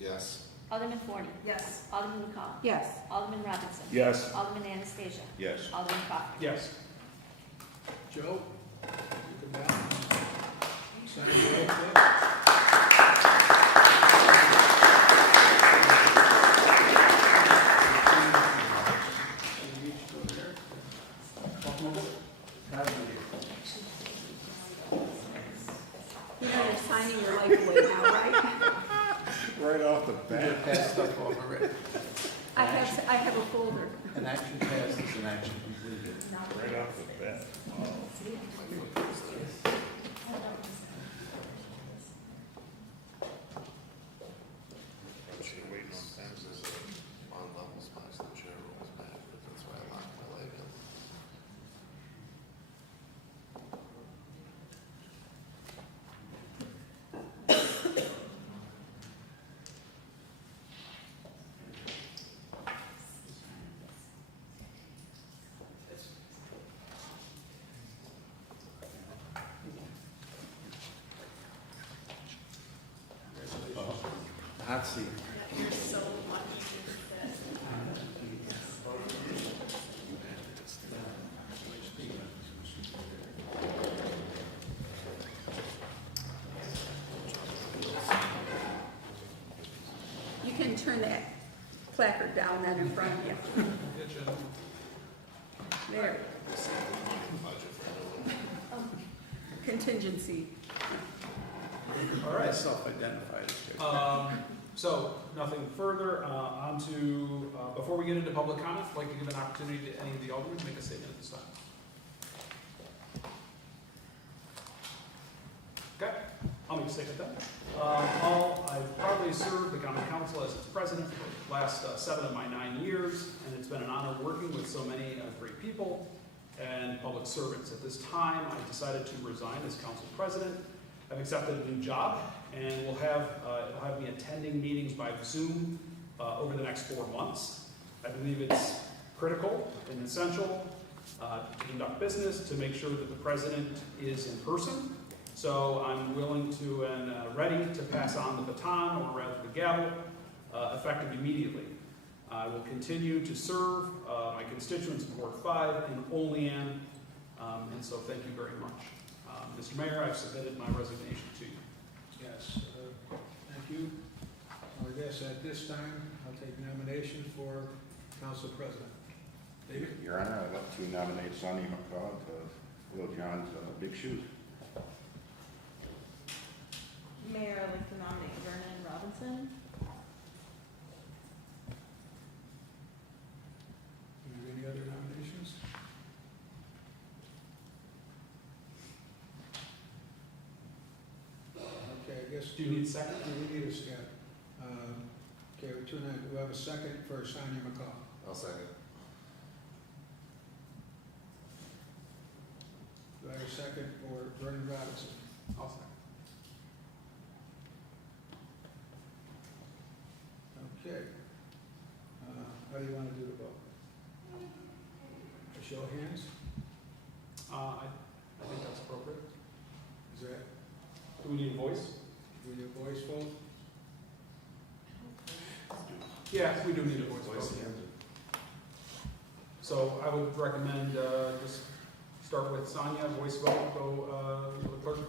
Yes. Alderman Forney. Yes. Alderman McCall. Yes. Alderman Robinson. Yes. Alderman Anastasia. Yes. Alderman Crawford. Yes. Joe, you come down. Sign the oath, please. You each go there. Welcome aboard. You know, you're signing your life away now, right? Right off the bat. Pass stuff over, right? I have a folder. An action passed is an action completed. Right off the bat. Waiting on taxes on levels past the chair rolls back, but that's why I locked my leg in. Hot seat. You can turn that placard down then in front of you. There. Contingency. All right. Self-identified. So nothing further. On to, before we get into public comment, I'd like to give an opportunity to any of the aldermen to make a statement at this time. Okay, I'll make a statement then. I've proudly served the common council as its president for the last 7 of my 9 years, and it's been an honor working with so many great people and public servants. At this time, I decided to resign as council president. I've accepted a new job, and it'll have me attending meetings by Zoom over the next 4 months. I believe it's critical and essential to conduct business, to make sure that the president is in person. So I'm willing to and ready to pass on the baton, or rather the gavel, effective immediately. I will continue to serve my constituents in Ward 5 in Olean, and so thank you very much. Mr. Mayor, I've submitted my resignation to you. Yes, thank you. I guess at this time, I'll take nominations for council president. David? Your Honor, I'd like to nominate Sonny McCall to fill John's big shoes. Mayor, I'd like to nominate Vernon Robinson. Any other nominations? Okay, I guess. Do you need a second? We need a second. Okay, we have a second for Sonia McCall. I'll second. Do I have a second for Vernon Robinson? I'll second. Okay. How do you want to do the vote? A show of hands? I think that's appropriate. Is that, Do we need a voice? do we do a voice vote? Yeah, we do need a voice vote. So I would recommend, just start with Sonia, voice vote, go, the clerk,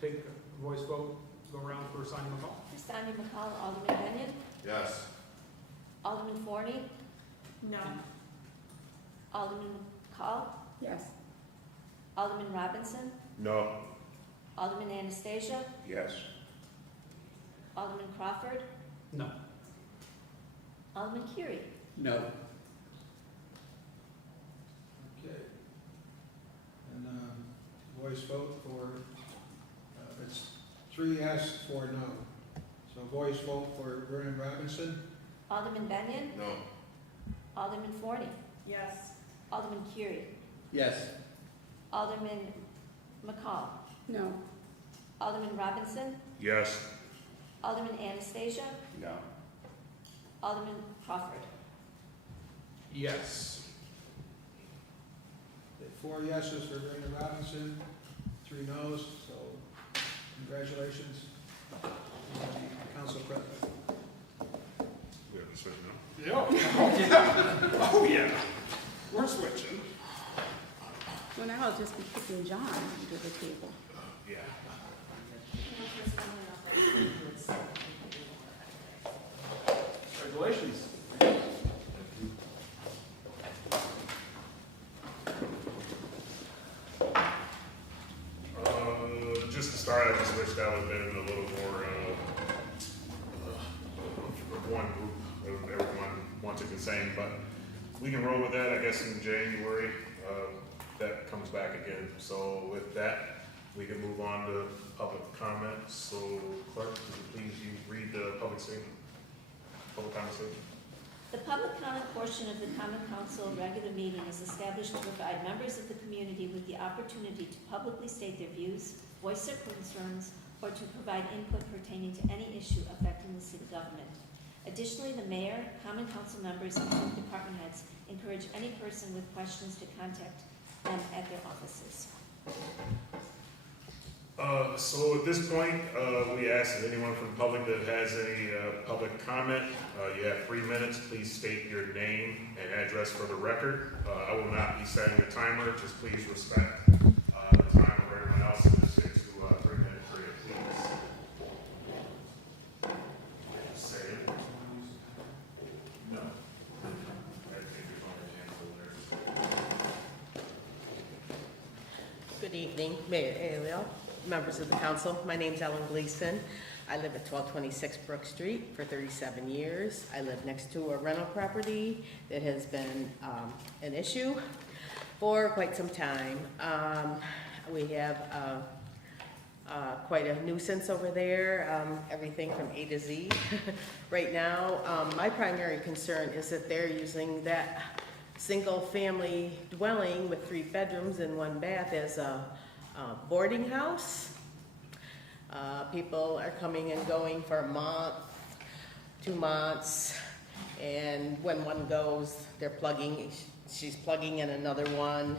take a voice vote, go around for Sonia McCall. For Sonia McCall, Alderman Benyon, Yes. Alderman Forney, No. Alderman Call, Yes. Alderman Robinson, No. Alderman Anastasia, Yes. Alderman Crawford, No. Alderman Curie. No. Okay. And, voice vote for, it's 3 yes, 4 no. So voice vote for Vernon Robinson? Alderman Benyon, No. Alderman Forney, Yes. Alderman Curie, Yes. Alderman McCall, No. Alderman Robinson, Yes. Alderman Anastasia, No. Alderman Crawford. Yes. 4 yeses for Vernon Robinson, 3 noes, so congratulations, Council President. We have to switch now. Yeah. Oh, yeah. We're switching. So now I'll just be kicking John under the table. Yeah. Congratulations. Just to start, I just wish that would have been a little more, one group, of everyone wanted the same, but we can roll with that, I guess, in January, that comes back again. So with that, we can move on to public comments. So clerk, could you please read the public statement? Public comment statement? The public comment portion of the Common Council regular meeting is established to provide members of the community with the opportunity to publicly state their views, voice their concerns, or to provide input pertaining to any issue affecting the city government. Additionally, the mayor, Common Council members, and city department heads encourage any person with questions to contact them at their offices. So at this point, we ask if anyone from the public that has any public comment, you have 3 minutes. Please state your name and address for the record. I will not be setting the timer. Just please respect the time of everyone else and just stick to 3-minute period, please. Say it. No. I think there's only a handful there. Good evening, Mayor Alio, members of the council. My name's Ellen Gleason. I live at 1226 Brook Street for 37 years. I live next to a rental property that has been an issue for quite some time. We have quite a nuisance over there, everything from A to Z. Right now, my primary concern is that they're using that single-family dwelling with 3 bedrooms and 1 bath as a boarding house. People are coming and going for a month, 2 months, and when one goes, they're plugging, she's plugging in another one.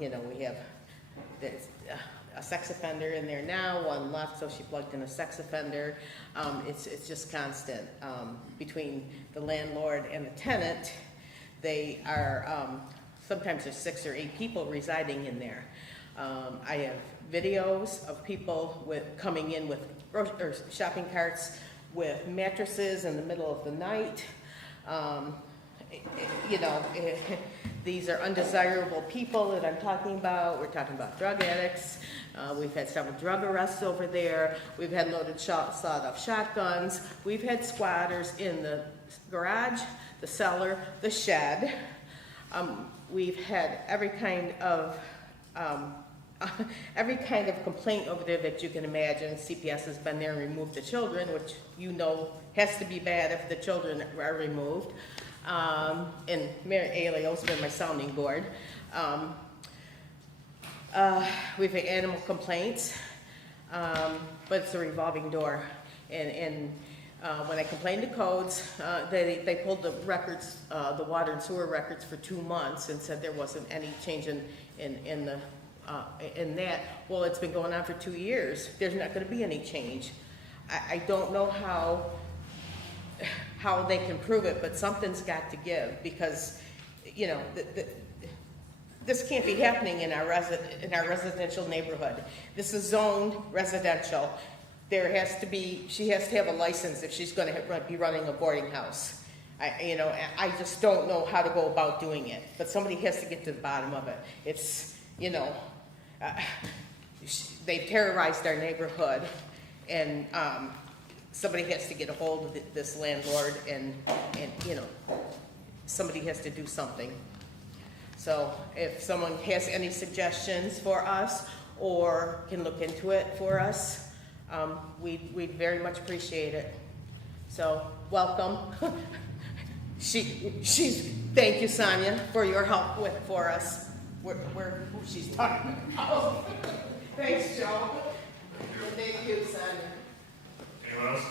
You know, we have a sex offender in there now, 1 left, so she plugged in a sex offender. It's just constant between the landlord and the tenant. They are, sometimes there's 6 or 8 people residing in there. I have videos of people coming in with shopping carts with mattresses in the middle of the night. You know, these are undesirable people that I'm talking about. We're talking about drug addicts. We've had several drug arrests over there. We've had loaded sawed-off shotguns. We've had squatters in the garage, the cellar, the shed. We've had every kind of complaint over there that you can imagine. CPS has been there and removed the children, which you know has to be bad if the children are removed. And Mayor Alio's been my sounding board. We've had animal complaints, but it's a revolving door. And When I complained to codes, they pulled the records, the water and sewer records for 2 months and said there wasn't any change in that. Well, it's been going on for 2 years. There's not gonna be any change. I don't know how they can prove it, but something's got to give, because, you know, this can't be happening in our residential neighborhood. This is zoned residential. She has to have a license if she's gonna be running a boarding house. I just don't know how to go about doing it, but somebody has to get to the bottom of it. It's, they've terrorized our neighborhood, and somebody has to get a hold of this landlord, and somebody has to do something. So if someone has any suggestions for us or can look into it for us, we'd very much appreciate it. So welcome. Thank you, Sonia, for your help for us. She's talking about. Thanks, Joe. Thank you, Sonia. Anyone else?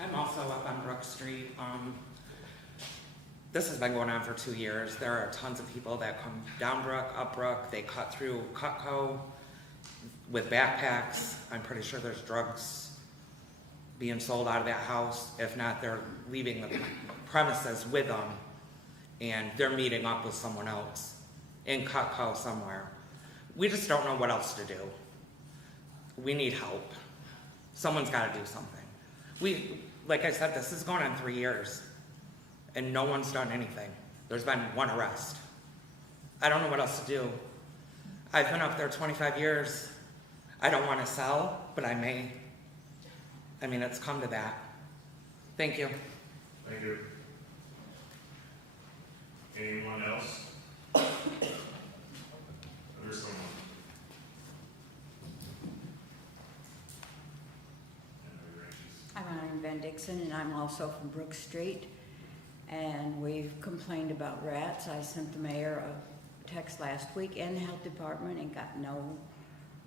I'm also up on Brook Street. This has been going on for 2 years. There are tons of people that come down Brook, up Brook. They cut through Cutco with backpacks. I'm pretty sure there's drugs being sold out of that house. If not, they're leaving the premises with them, and they're meeting up with someone else in Cutco somewhere. We just don't know what else to do. We need help. Someone's got to do something. Like I said, this is going on 3 years, and no one's done anything. There's been 1 arrest. I don't know what else to do. I've been up there 25 years. I don't want to sell, but I may. I mean, it's come to that. Thank you. Thank you. Anyone else? There's someone. I'm Eileen Van Dixon, and I'm also from Brook Street. And we've complained about rats. I sent the mayor a text last week and the health department and got no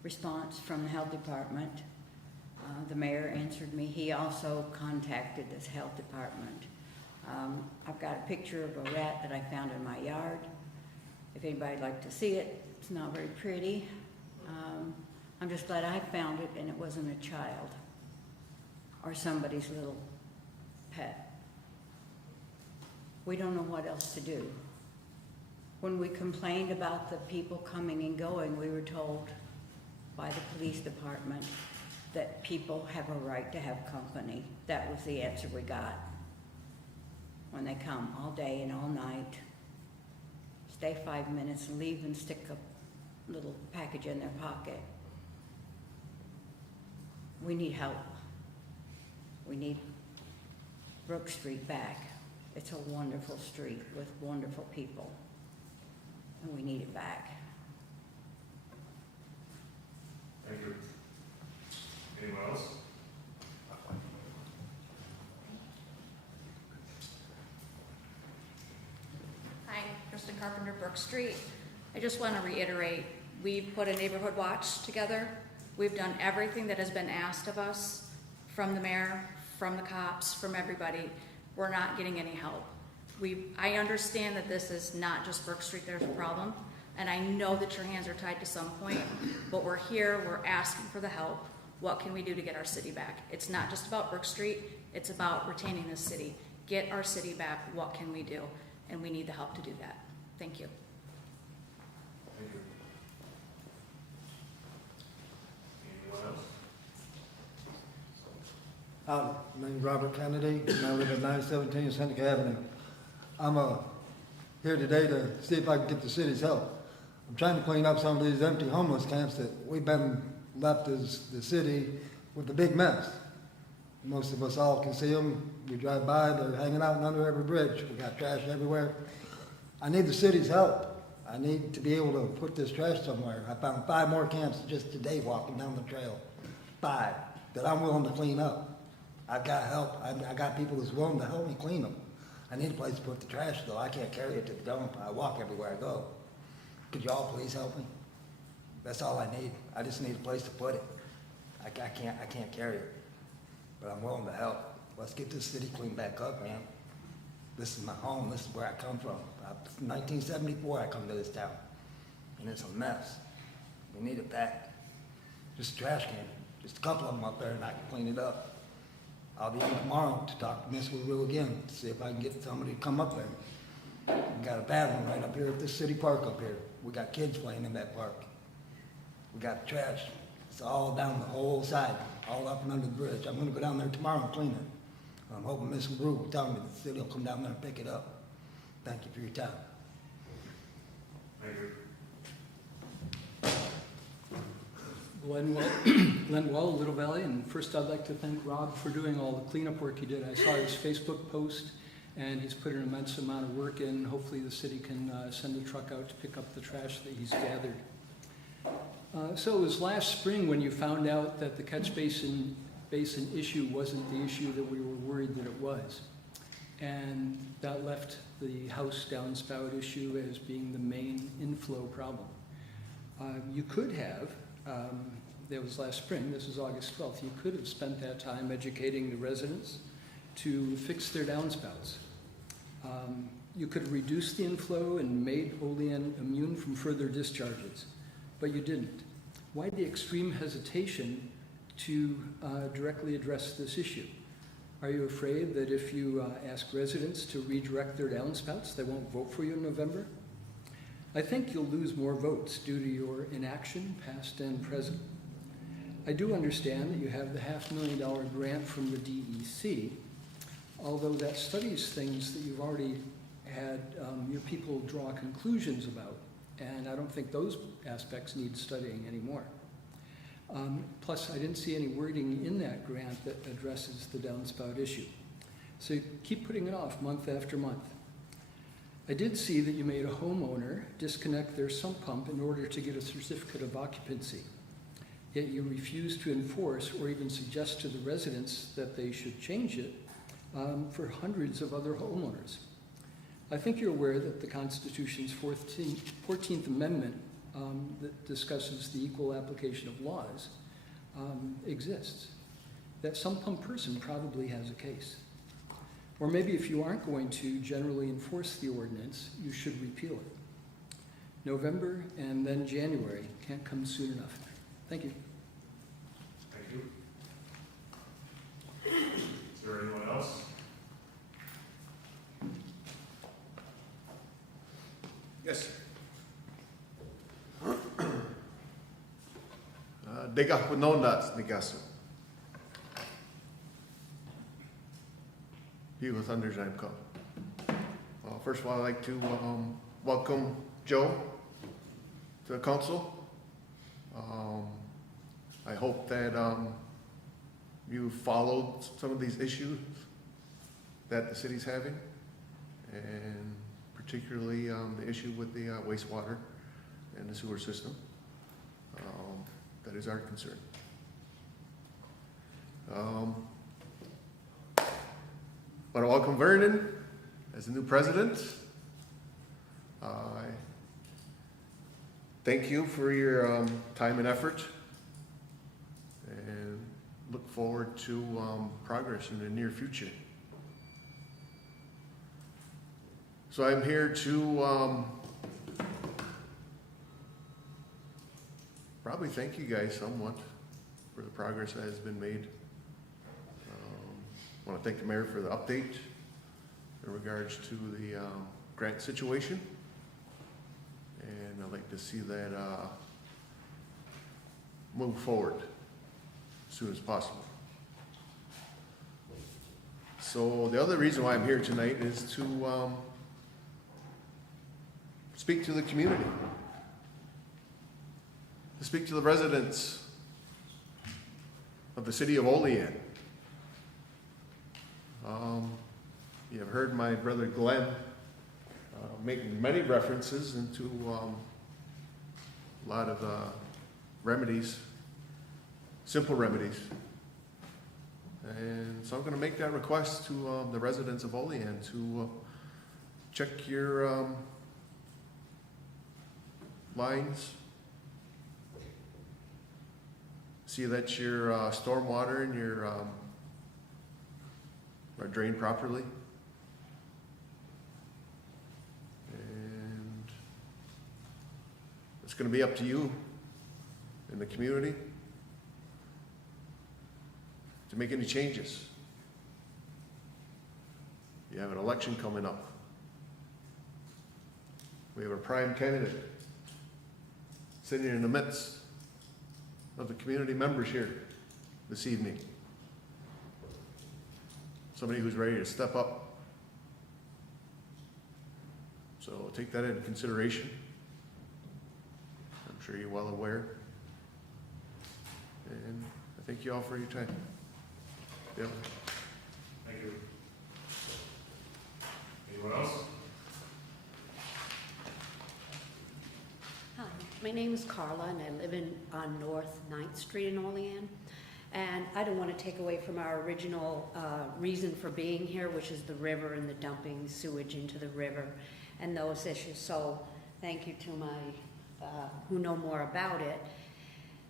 response from the health department. The mayor answered me. He also contacted this health department. I've got a picture of a rat that I found in my yard. If anybody'd like to see it, it's not very pretty. I'm just glad I found it and it wasn't a child or somebody's little pet. We don't know what else to do. When we complained about the people coming and going, we were told by the police department that people have a right to have company. That was the answer we got. When they come all day and all night, stay 5 minutes and leave and stick a little package in their pocket. We need help. We need Brook Street back. It's a wonderful street with wonderful people, and we need it back. Thank you. Anyone else? Hi, Kristen Carpenter, Brook Street. I just want to reiterate, we've put a neighborhood watch together. We've done everything that has been asked of us from the mayor, from the cops, from everybody. We're not getting any help. I understand that this is not just Brook Street, there's a problem, and I know that your hands are tied to some point, but we're here, we're asking for the help. What can we do to get our city back? It's not just about Brook Street, it's about retaining this city. Get our city back, what can we do? And we need the help to do that. Thank you. Thank you. Anyone else? My name's Robert Kennedy, and I live at 917 Seneca Avenue. I'm here today to see if I can get the city's help. I'm trying to clean up some of these empty homeless camps that we've been left as the city with a big mess. Most of us all can see them. We drive by, they're hanging out under every bridge. We got trash everywhere. I need the city's help. I need to be able to put this trash somewhere. I found 5 more camps just today walking down the trail. 5 that I'm willing to clean up. I've got help. I got people that's willing to help me clean them. I need a place to put the trash though. I can't carry it to the dump. I walk everywhere I go. Could you all please help me? That's all I need. I just need a place to put it. I can't carry it. But I'm willing to help. Let's get this city cleaned back up, man. This is my home, this is where I come from. 1974 I come to this town, and it's a mess. We need it back. Just a trash can, just a couple of them up there, and I can clean it up. I'll be in tomorrow to talk to Miss Will again, to see if I can get somebody to come up there. We got a bad one right up here at this city park up here. We got kids playing in that park. We got trash. It's all down the whole side, all up and under the bridge. I'm gonna go down there tomorrow and clean it. I'm hoping Miss Will will tell me that the city will come down there and pick it up. Thank you for your time. Thank you. Glenn Well, Little Valley, and first I'd like to thank Rob for doing all the cleanup work he did. I saw his Facebook post, and he's put an immense amount of work in. Hopefully the city can send a truck out to pick up the trash that he's gathered. So it was last spring when you found out that the catch basin issue wasn't the issue that we were worried that it was. And that left the house downspout issue as being the main inflow problem. You could have, that was last spring, this is August 12th, you could have spent that time educating the residents to fix their downspouts. You could have reduced the inflow and made Olean immune from further discharges, but you didn't. Why the extreme hesitation to directly address this issue? Are you afraid that if you ask residents to redirect their downspouts, they won't vote for you in November? I think you'll lose more votes due to your inaction, past and present. I do understand that you have the $500,000 grant from the DEC, although that studies things that you've already had your people draw conclusions about, and I don't think those aspects need studying anymore. Plus, I didn't see any wording in that grant that addresses the downspout issue. So you keep putting it off month after month. I did see that you made a homeowner disconnect their sump pump in order to get a certificate of occupancy. Yet you refuse to enforce or even suggest to the residents that they should change it for hundreds of other homeowners. I think you're aware that the Constitution's 14th Amendment that discusses the equal application of laws exists. That sump pump person probably has a case. Or maybe if you aren't going to generally enforce the ordinance, you should repeal it. November and then January can't come soon enough. Thank you. Thank you. Is there anyone else? Yes. Dega Hunondas Nigasu. Hugo Thunderjaimko. First of all, I'd like to welcome Joe to the council. I hope that you followed some of these issues that the city's having, and particularly the issue with the wastewater and the sewer system. That is our concern. But I welcome Vernon as the new president. I thank you for your time and effort, and look forward to progress in the near future. So I'm here to probably thank you guys somewhat for the progress that has been made. I want to thank the mayor for the update in regards to the grant situation, and I'd like to see that move forward as soon as possible. So the other reason why I'm here tonight is to speak to the community, to speak to the residents of the city of Olean. You have heard my brother Glenn making many references into a lot of remedies, simple remedies. And so I'm going to make that request to the residents of Olean to check your lines, see that your stormwater and your are drained properly. And it's going to be up to you in the community to make any changes. You have an election coming up. We have a prime candidate sitting in the midst of the community members here this evening. Somebody who's ready to step up. So take that into consideration. I'm sure you're well aware. And I thank you all for your time. Yep. Thank you. Anyone else? Hi, my name is Carla, and I live on North 9th Street in Olean. And I don't want to take away from our original reason for being here, which is the river and the dumping sewage into the river and those issues. So thank you to my, who know more about it.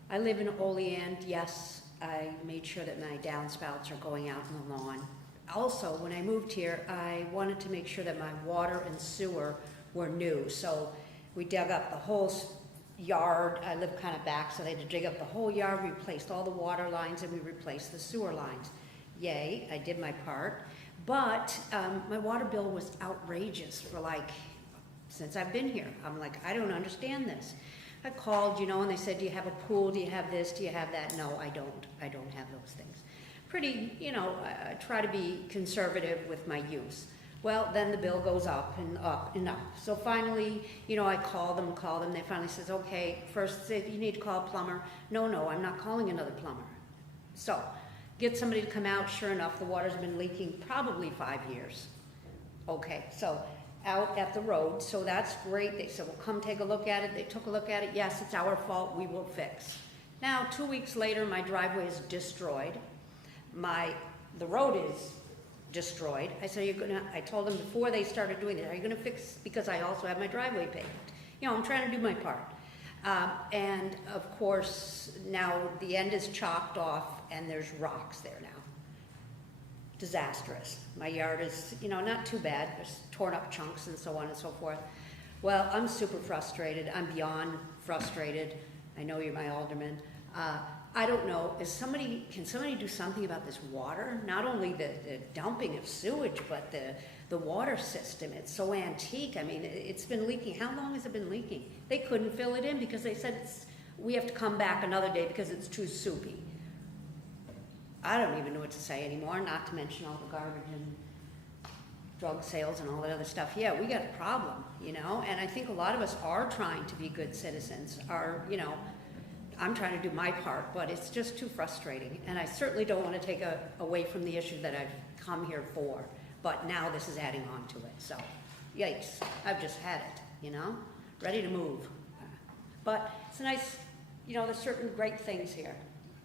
I live in Olean. Yes, I made sure that my downspouts are going out in the lawn. Also, when I moved here, I wanted to make sure that my water and sewer were new. So we dug up the whole yard. I live kind of back, so they had to dig up the whole yard, replaced all the water lines, and we replaced the sewer lines. Yay, I did my part. But my water bill was outrageous for since I've been here. I'm like, I don't understand this. I called, and they said, do you have a pool? Do you have this? Do you have that? No, I don't. I don't have those things. Pretty, I try to be conservative with my use. Well, then the bill goes up and up and up. So finally, I call them. They finally says, okay, first you need to call a plumber. No, I'm not calling another plumber. So get somebody to come out. Sure enough, the water's been leaking probably 5 years. Okay, so out at the road, so that's great. They said, well, come take a look at it. They took a look at it. Yes, it's our fault. We will fix. Now, 2 weeks later, my driveway is destroyed. The road is destroyed. I said, I told them before they started doing it, are you gonna fix, because I also have my driveway paved. I'm trying to do my part. And of course, now the end is chopped off and there's rocks there now. Disastrous. My yard is, not too bad. There's torn up chunks and so on and so forth. Well, I'm super frustrated. I'm beyond frustrated. I know you're my alderman. I don't know, can somebody do something about this water? Not only the dumping of sewage, but the water system. It's so antique. I mean, it's been leaking. How long has it been leaking? They couldn't fill it in because they said we have to come back another day because it's too soupy. I don't even know what to say anymore, not to mention all the garbage and drug sales and all that other stuff. Yeah, we got a problem, and I think a lot of us are trying to be good citizens, I'm trying to do my part, but it's just too frustrating. And I certainly don't want to take away from the issue that I've come here for. But now this is adding on to it. So, yikes. I've just had it, ready to move. But it's nice, there's certain great things here.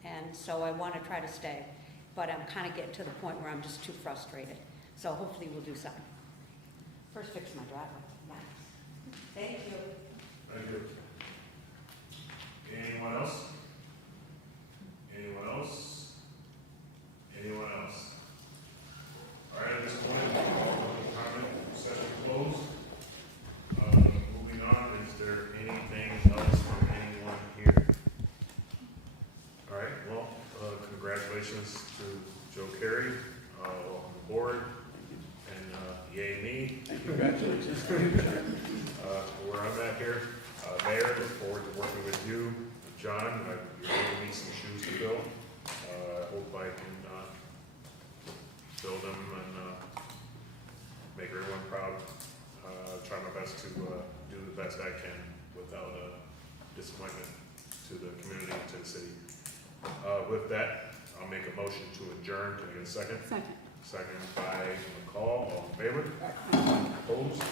And so I want to try to stay. But I'm kind of getting to the point where I'm just too frustrated. So hopefully we'll do something. First fix my driveway. Thank you. Thank you. Anyone else? Anyone else? Anyone else? All right, at this point, comment session closed. Moving on, is there anything else from anyone here? All right, well, congratulations to Joe Carey, welcome aboard, and yay me. Congratulations. Where I'm at here. Mayor, look forward to working with you. John, you're giving me some shoes to fill. I hope I can fill them and make everyone proud. Try my best to do the best I can without disappointment to the community and to the city. With that, I'll make a motion to adjourn. Can I get a second? Second. Second by McCall. All in favor? Opposed?